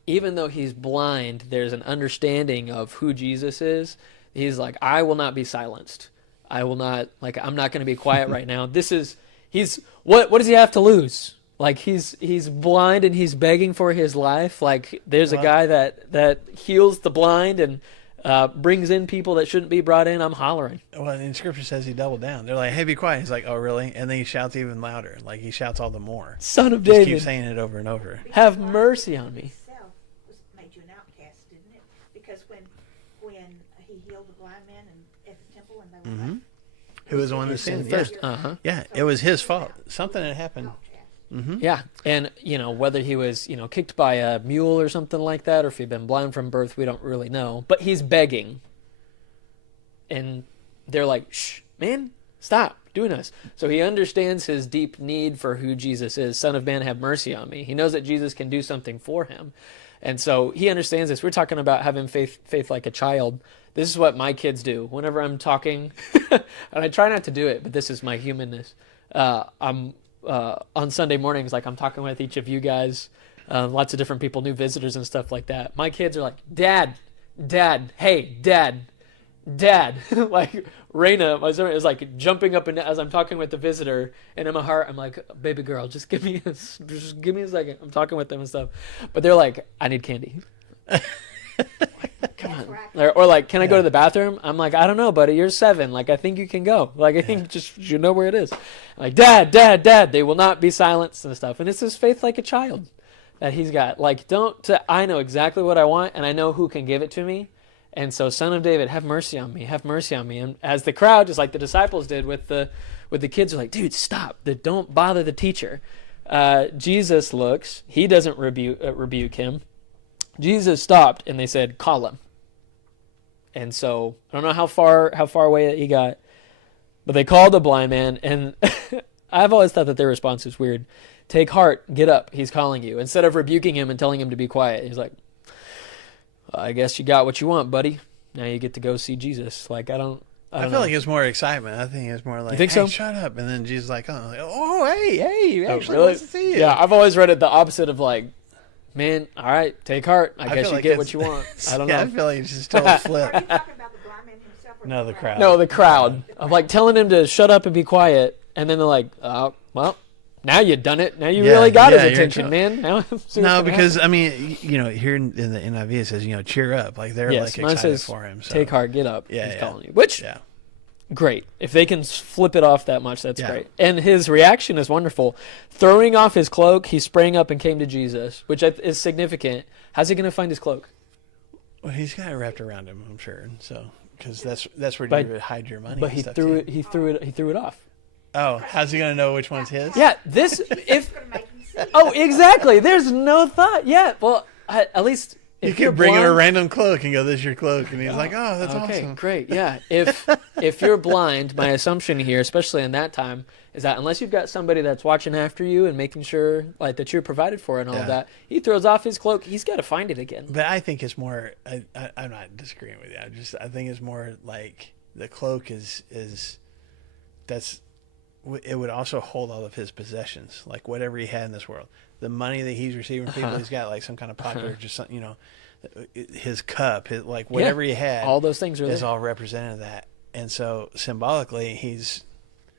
even though he's blind, there's an understanding of who Jesus is. He's like, I will not be silenced. I will not, like, I'm not going to be quiet right now. What does he have to lose? Like, he's blind and he's begging for his life. Like, there's a guy that heals the blind and brings in people that shouldn't be brought in. I'm hollering. Well, and Scripture says he doubled down. They're like, hey, be quiet. He's like, oh, really? And then he shouts even louder. Like, he shouts all the more. Son of Just David, keep saying it over and over. have mercy on me. Himself made you an outcast, didn't it? Because when he healed the blind man at the temple, and they were like, Who was the one that sinned? Yeah. First, Yeah, it was his fault. Something had happened. Yeah, and whether he was kicked by a mule or something like that, or if he'd been blind from birth, we don't really know. But he's begging, and they're like, "Shh, man, stop doing this." So he understands his deep need for who Jesus is. Son of Man, have mercy on me. He knows that Jesus can do something for him, and so he understands this. We're talking about having faith like a child. This is what my kids do whenever I'm talking, and I try not to do it, but this is my humanness. I'm on Sunday mornings, like I'm talking with each of you guys, lots of different people, new visitors and stuff like that. My kids are like, Dad, hey, Dad. Like Raina, my son, is like jumping up and down as I'm talking with the visitor, and in my heart, I'm like, baby girl, just give me a second. I'm talking with them and stuff, but they're like, I need candy. Come on. Or like, can I go to the bathroom? I'm like, I don't know, buddy. You're 7. Like, I think you can go. Like, I think just you know where it is. Like, Dad. They will not be silenced and stuff. And it's this faith like a child that he's got. Like, I know exactly what I want, and I know who can give it to me. And so, Son of David, have mercy on me. Have mercy on me. And as the crowd, just like the disciples did with the kids, are like, dude, stop. Don't bother the teacher. Jesus looks. He doesn't rebuke him. Jesus stopped, and they said, call him. And so I don't know how far away he got, but they called the blind man, and I've always thought that their response is weird. Take heart, get up, he's calling you. Instead of rebuking him and telling him to be quiet, he's like, I guess you got what you want, buddy. Now you get to go see Jesus. Like, I feel like it's more excitement. I think it's more like, you think hey, so? Shut up. And then Jesus is like, hey, actually really? wants to see you. Yeah, I've always read it the opposite of like, man, all right, take heart. I guess you like get what you want. I don't know. I feel like it's just totally flip. Are you talking about the blind man himself? Or No, the crowd. No, the crowd. I'm like telling him to shut up and be quiet, and then they're like, well, now you've done it. Now you Yeah, really got yeah, his you're in attention, man. Now, see what's No, gonna because happen. I mean, here in the NIV it says, cheer up. Like they're Yes, like mine excited says, for him. So. take heart, get up. Yeah, He's yeah. calling you. Which, Yeah. great. If they can flip it off that much, that's Yeah. great. And his reaction is wonderful. Throwing off his cloak, he sprang up and came to Jesus, which is significant. How's he going to find his cloak? Well, he's got it wrapped around him, I'm sure. So, because that's where But- you would hide your money. But and he stuff, threw too. it. He threw it off. Oh, how's he gonna know which one's his? Yeah, this if It's gonna make him see. oh exactly. There's no thought. Yeah, well at least You if you're could bring him a blind- random cloak and go, "This is your cloak," and he's like, "Oh, that's okay, awesome." great. Yeah, if you're blind, my assumption here, especially in that time, is that unless you've got somebody that's watching after you and making sure like that you're provided for and all Yeah. that, he throws off his cloak. He's got to find it again. But I think it's more. I'm not disagreeing with you. I think it's more like the cloak is that's. It would also hold all of his possessions, like whatever he had in this world. The money that he's receiving from people, he's got like some kind of popular, just something, his cup, like whatever he had, All those things are is there. all represented of that. And so symbolically, he's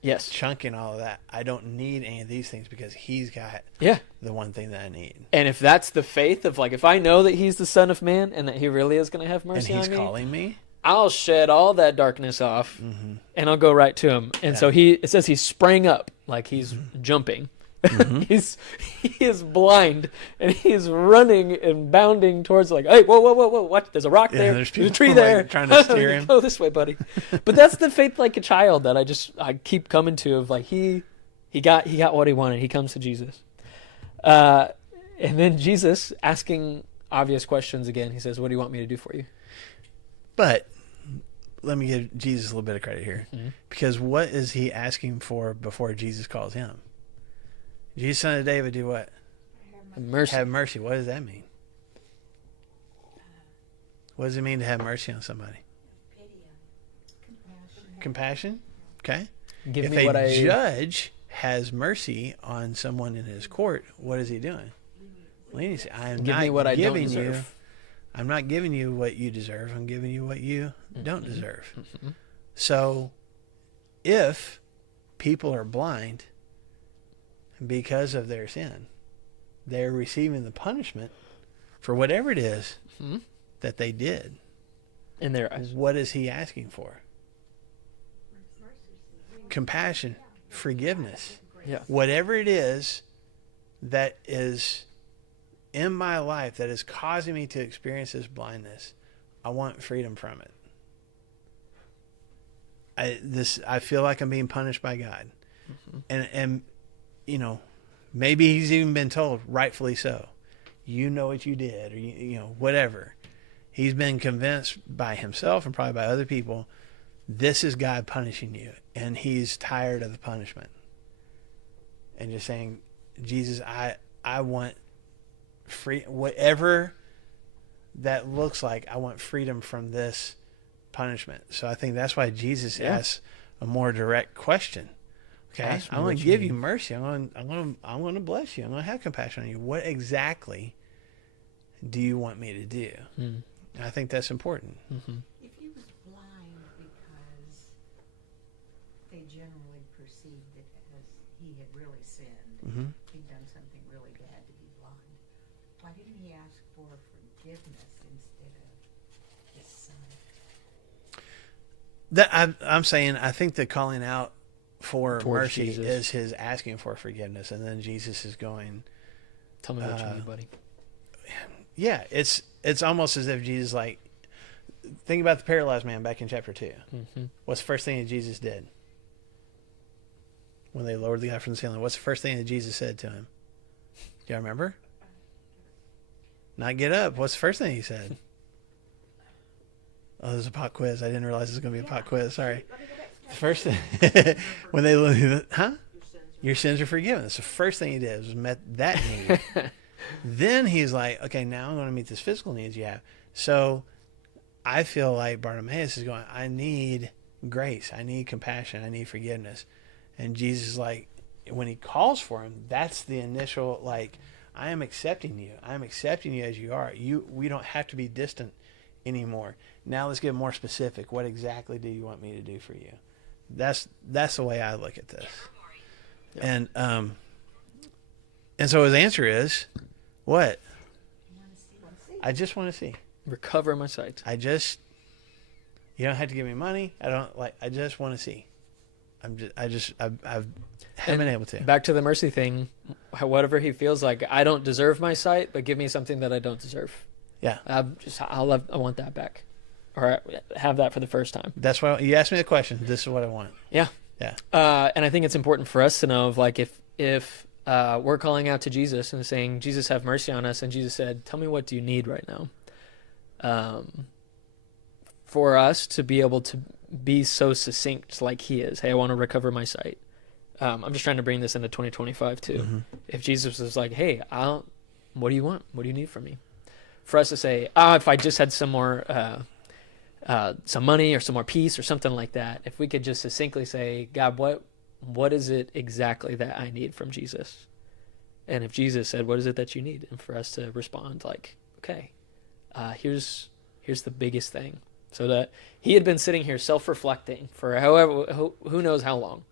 Yes. chunking all of that. I don't need any of these things because he's got Yeah. the one thing that I need. And if that's the faith of like, if I know that he's the Son of Man and that he really is going to have And mercy he's on me, calling me. I'll shed all that darkness off and I'll go right to him. And so it says he sprang up like he's jumping. He is blind and he's running and bounding towards like, hey, whoa, what? There's a rock Yeah, there. there's There's a people, tree like, there. trying to steer him. Go this way, buddy. But that's the faith like a child that I keep coming to of like he got what he wanted. He comes to Jesus. And then Jesus asking obvious questions again. He says, what do you want me to do for you? But let me give Jesus a little bit of credit here. Because what is he asking for before Jesus calls him? Jesus, son of David, do what? Mercy. Have mercy. What does that mean? What does it mean to have mercy on somebody? Compassion? Okay. Give If me a what I judge has mercy on someone in his court, what is he doing? Leniency. I am give not me what I don't giving you. deserve. I'm not giving you what you deserve. I'm giving you what you don't deserve. Mm-hmm. So, if people are blind because of their sin, they're receiving the punishment for whatever it is that they did. In their eyes. What is he asking for? Compassion, forgiveness. Yeah. Whatever it is that is in my life that is causing me to experience this blindness, I want freedom from it. I feel like I'm being punished by God. And maybe he's even been told, rightfully so, you know what you did, or whatever. He's been convinced by himself and probably by other people, this is God punishing you, and he's tired of the punishment. And just saying, Jesus, I want free, whatever that looks like, I want freedom from this punishment. So I think that's why Jesus asks a more direct question. Okay, Ask me I'm going what to you give need. you mercy. I'm going to bless you. I'm going to have compassion on you. What exactly do you want me to do? And I think that's important. If he was blind because they generally perceived that as he had really sinned, he'd done something really bad to be blind, why didn't he ask for forgiveness instead of his son? That I'm saying, I think the calling out for Towards mercy Jesus. is his asking for forgiveness, and then Jesus is going, Tell me what you need, buddy. yeah, it's almost as if Jesus, like, think about the paralyzed man back in chapter 2. What's the first thing that Jesus did when they lowered the guy from the ceiling? What's the first thing that Jesus said to him? Do you remember? Not get up. What's the first thing he said? Oh, there's a pop quiz. I didn't realize it was going to be a pop quiz. Sorry. The first thing, when they your sins are forgiven. That's the first thing he did, was met that need. Then he's like, okay, now I'm going to meet this physical needs you have. So I feel like Bartimaeus is going, I need grace. I need compassion. I need forgiveness. And Jesus is like, when he calls for him, that's the initial, like, I am accepting you. I am accepting you as you are. We don't have to be distant anymore. Now let's get more specific. What exactly do you want me to do for you? That's the way I look at this. And And so his answer is, what? Wanna see? I just want to see. Recover my sight. You don't have to give me money. I just want to see. I haven't been able to. Back to the mercy thing, whatever he feels like, I don't deserve my sight, but give me something that I don't deserve. Yeah. I want that back, or have that for the first time. That's why you asked me the question. This is what I want. Yeah. Yeah. And I think it's important for us to know of like if we're calling out to Jesus and saying, Jesus, have mercy on us, and Jesus said, tell me, what do you need right now? For us to be able to be so succinct like he is. Hey, I want to recover my sight. I'm just trying to bring this into 2025 too. Mm-hmm. If Jesus was like, hey, what do you want? What do you need from me? For us to say, if I just had some more, some money or some more peace or something like that, if we could just succinctly say, God, what is it exactly that I need from Jesus? And if Jesus said, what is it that you need? And for us to respond like, okay, here's the biggest thing. So that he had been sitting here self-reflecting for who knows how long,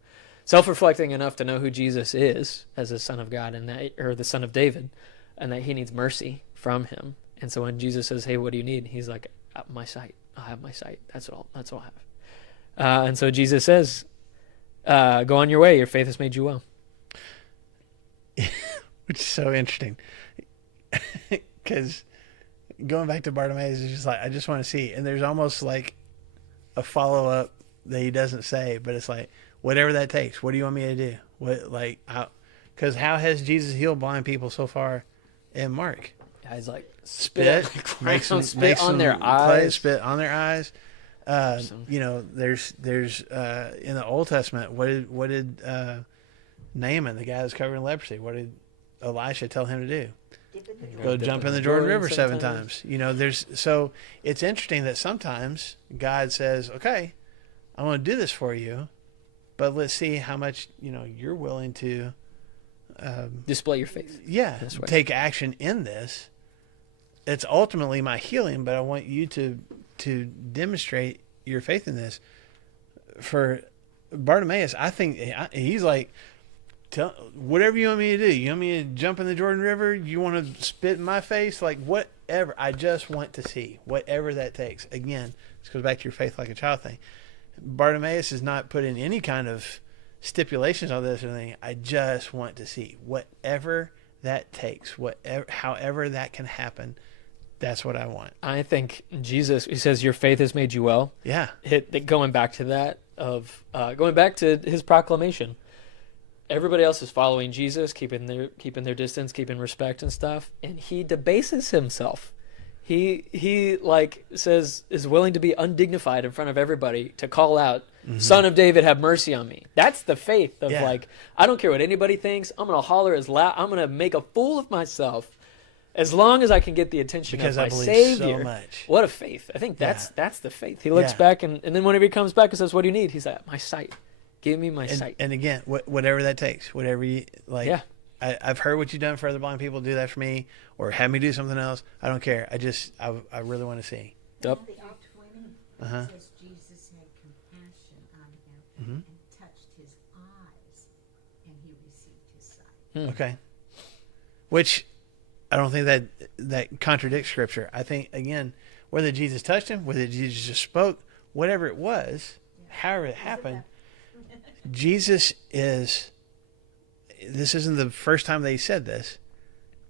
self-reflecting enough to know who Jesus is as the Son of God or the Son of David, and that he needs mercy from him. And so when Jesus says, hey, what do you need? He's like, my sight. I'll have my sight. That's all I have. And so Jesus says, go on your way. Your faith has made you well. Which is so interesting. Because going back to Bartimaeus is just like, I just want to see. And there's almost like a follow-up that he doesn't say, but it's like, whatever that takes. What do you want me to do? Because how has Jesus healed blind people so far in Mark? Yeah, he's like, Spit on their eyes. Spit on their eyes. There's in the Old Testament, what did Naaman, the guy that's covered in leprosy, what did Elisha tell him to do? Go jump in the Jordan River 7 times. So it's interesting that sometimes God says, okay, I want to do this for you, but let's see how much, you're willing to display your faith. Yeah. Take action in this. It's ultimately my healing, but I want you to demonstrate your faith in this. For Bartimaeus, I think he's like, whatever you want me to do. You want me to jump in the Jordan River? You want to spit in my face? Like, whatever. I just want to see. Whatever that takes. Again, this goes back to your faith like a child thing. Bartimaeus is not putting any kind of stipulations on this or anything. I just want to see. Whatever that takes. However that can happen. That's what I want. I think Jesus, he says, your faith has made you well. Yeah. Going back to that going back to his proclamation. Everybody else is following Jesus, keeping their distance, keeping respect and stuff, and he debases himself. He like says is willing to be undignified in front of everybody to call out, Son of David, have mercy on me. That's the faith of like, I don't care what anybody thinks. I'm gonna holler as loud. I'm gonna make a fool of myself, as long as I can get the attention of my Savior. So much. What a faith! I think that's the faith. He looks back and then whenever he comes back and says, "What do you need?" He's like, "My sight. Give me my sight." And again, whatever that takes, whatever you like. Yeah. I've heard what you've done for other blind people. Do that for me, or have me do something else. I don't care. I really want to see. Yep. It says Jesus had compassion on him and touched his eyes, and he received his sight. Okay. Which I don't think that contradicts Scripture. I think, again, whether Jesus touched him, whether Jesus just spoke, whatever it was, however it happened, Jesus is... This isn't the first time that he said this,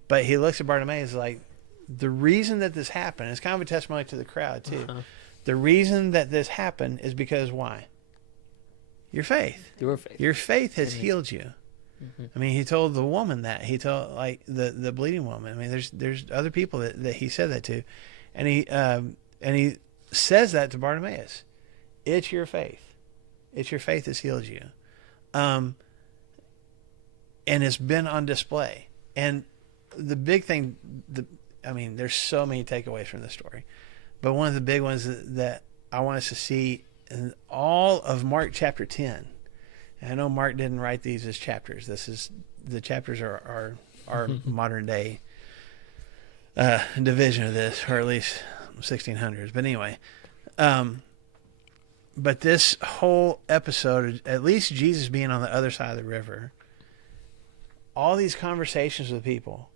but he looks at Bartimaeus like, the reason that this happened, it's kind of a testimony to the crowd too. The reason that this happened is because why? Your faith. Your faith. Your faith has healed you. I mean, he told the woman that. He told like the bleeding woman. I mean, there's other people that he said that to, and he says that to Bartimaeus. It's your faith. It's your faith that's healed you. And it's been on display. And the big thing, there's so many takeaways from this story. But one of the big ones that I want us to see in all of Mark chapter 10. And I know Mark didn't write these as chapters. The chapters are modern day division of this, or at least 1600s. But anyway, but this whole episode, at least Jesus being on the other side of the river, all these conversations with people,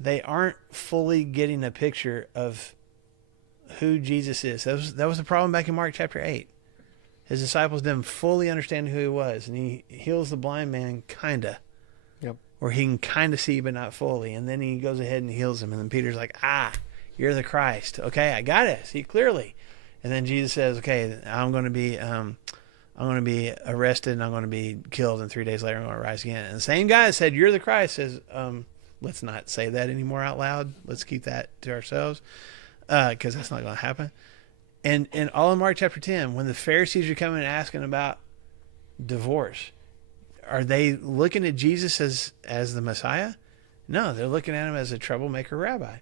they aren't fully getting a picture of who Jesus is. That was the problem back in Mark chapter 8. His disciples didn't fully understand who he was, and he heals the blind man, kinda. Yep. Or he can kind of see, but not fully. And then he goes ahead and heals him. And then Peter's like, you're the Christ. Okay, I got it. See clearly. And then Jesus says, okay, I'm going to be arrested and I'm going to be killed. And 3 days later, I'm going to rise again. And the same guy that said, you're the Christ, says, let's not say that anymore out loud. Let's keep that to ourselves, because that's not going to happen. And all in Mark chapter 10, when the Pharisees are coming and asking about divorce, are they looking at Jesus as the Messiah? No, they're looking at him as a troublemaker rabbi.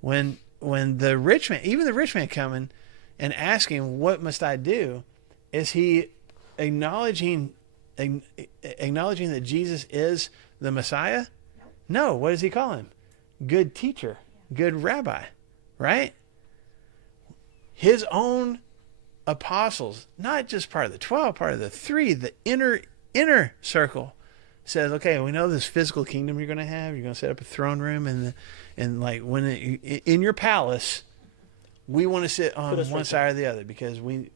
When the rich man, even the rich man coming and asking, what must I do? Is he acknowledging that Jesus is the Messiah? No. What does he call him? Good teacher, good rabbi, right? His own apostles, not just part of the 12, part of the 3, the inner circle, says, okay, we know this physical kingdom you're going to have. You're going to set up a throne room, and like in your palace, we want to sit on one side or the other because we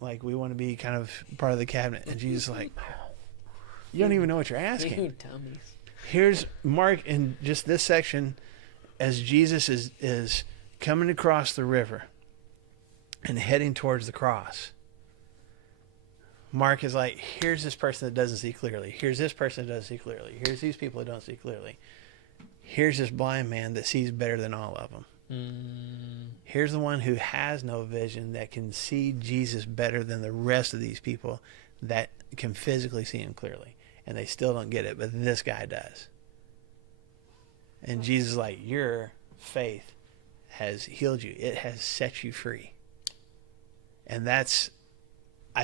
want to be kind of part of the cabinet. And Jesus is like, you don't even know what you're asking. You dummies. Here's Mark in just this section as Jesus is coming across the river and heading towards the cross. Mark is like, here's this person that doesn't see clearly. Here's this person that doesn't see clearly. Here's these people that don't see clearly. Here's this blind man that sees better than all of them. Here's the one who has no vision that can see Jesus better than the rest of these people that can physically see him clearly. And they still don't get it, but this guy does. And Jesus is like, your faith has healed you. It has set you free. And I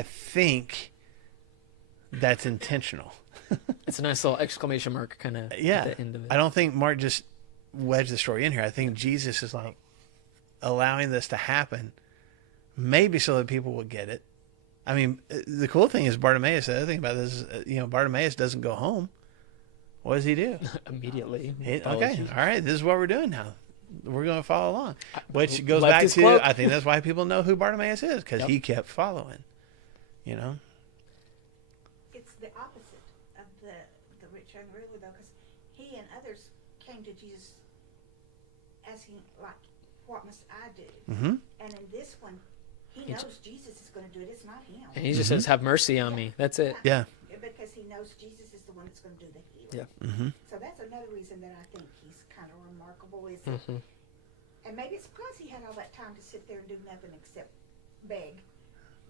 think that's intentional. It's a nice little exclamation mark kind of at the end of it. I don't think Mark just wedged the story in here. I think Jesus is like allowing this to happen, maybe so that people will get it. I mean, the cool thing is Bartimaeus, the other thing about this is, Bartimaeus doesn't go home. What does he do? Immediately. Okay, all right, this is what we're doing now. We're going to follow along. Which goes Left back his to, cloak. I think that's why people know who Bartimaeus is, because he kept following, It's the opposite of the rich young ruler, though, because he and others came to Jesus asking, like, what must I do? Mm-hmm. And in this one, he knows Jesus is going to do it. It's not him. And he just says, have mercy on me. That's it. Yeah. Because he knows Jesus is the one that's going to do the healing. Yeah. Mm-hmm. So that's another reason that I think he's kind of remarkable. Is Mm-hmm. and maybe it's because he had all that time to sit there and do nothing except beg.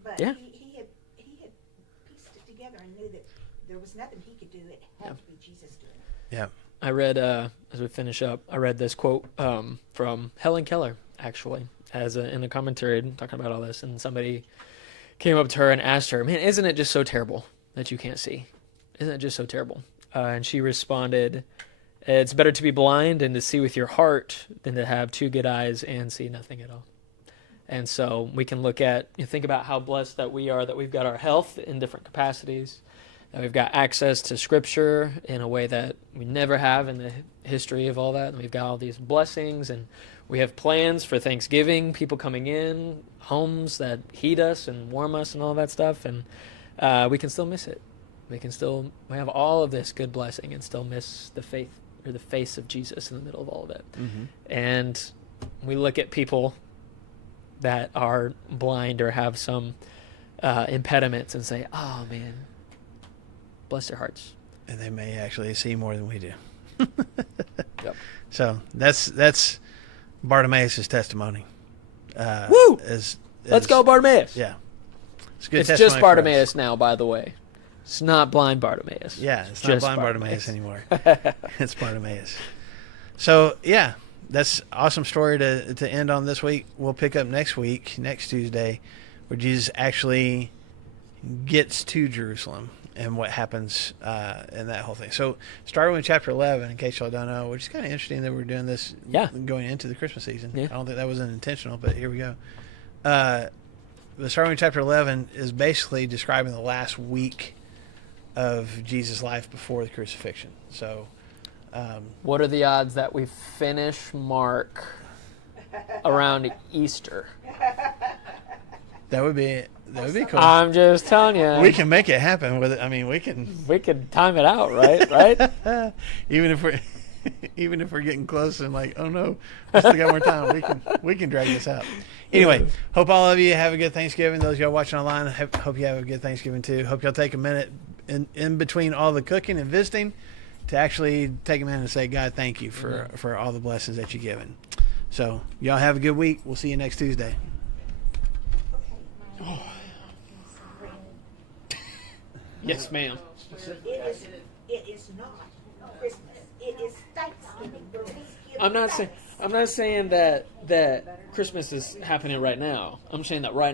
But Yeah. he had pieced it together and knew that there was nothing he could do. It had to be Jesus doing it. Yeah. I read, as we finish up, I read this quote from Helen Keller, actually, in a commentary talking about all this. And somebody came up to her and asked her, man, isn't it just so terrible that you can't see? Isn't it just so terrible? And she responded, it's better to be blind and to see with your heart than to have 2 good eyes and see nothing at all. And so we can think about how blessed that we are, that we've got our health in different capacities, that we've got access to Scripture in a way that we never have in the history of all that. And we've got all these blessings, and we have plans for Thanksgiving, people coming in, homes that heat us and warm us and all that stuff. And we can still miss it. We have all of this good blessing and still miss the faith or the face of Jesus in the middle of all of it. Mm-hmm. And we look at people that are blind or have some impediments and say, oh man, bless their hearts. And they may actually see more than we do. Yep. So that's Bartimaeus' testimony. Woo! Let's go, Bartimaeus. Yeah. It's a good It's testimony just for Bartimaeus us. now, by the way. It's not blind Bartimaeus. Yeah, it's not just blind Bartimaeus anymore. It's Bartimaeus. So, yeah, that's an awesome story to end on this week. We'll pick up next Tuesday, where Jesus actually gets to Jerusalem and what happens in that whole thing. So, starting with chapter 11, in case y'all don't know, which is kind of interesting that we're doing this going into the Christmas season. Yeah. I don't think that was intentional, but here we go. But starting with chapter 11 is basically describing the last week of Jesus' life before the crucifixion. So What are the odds that we finish Mark around Easter? That would be cool. I'm just telling you. We can make it happen with it. I mean, we can We could time it out, right? Right? even if we're getting close and like, oh no, we still got more time. We can drag this out. Anyway, hope all of you have a good Thanksgiving. Those of y'all watching online, hope you have a good Thanksgiving too. Hope y'all take a minute in between all the cooking and visiting to actually take a minute and say, God, thank you for all the blessings that you've given. So y'all have a good week. We'll see you next Tuesday. Yes, ma'am. It is not Christmas. It is Thanksgiving. I'm not saying that Christmas is happening right now. I'm saying that right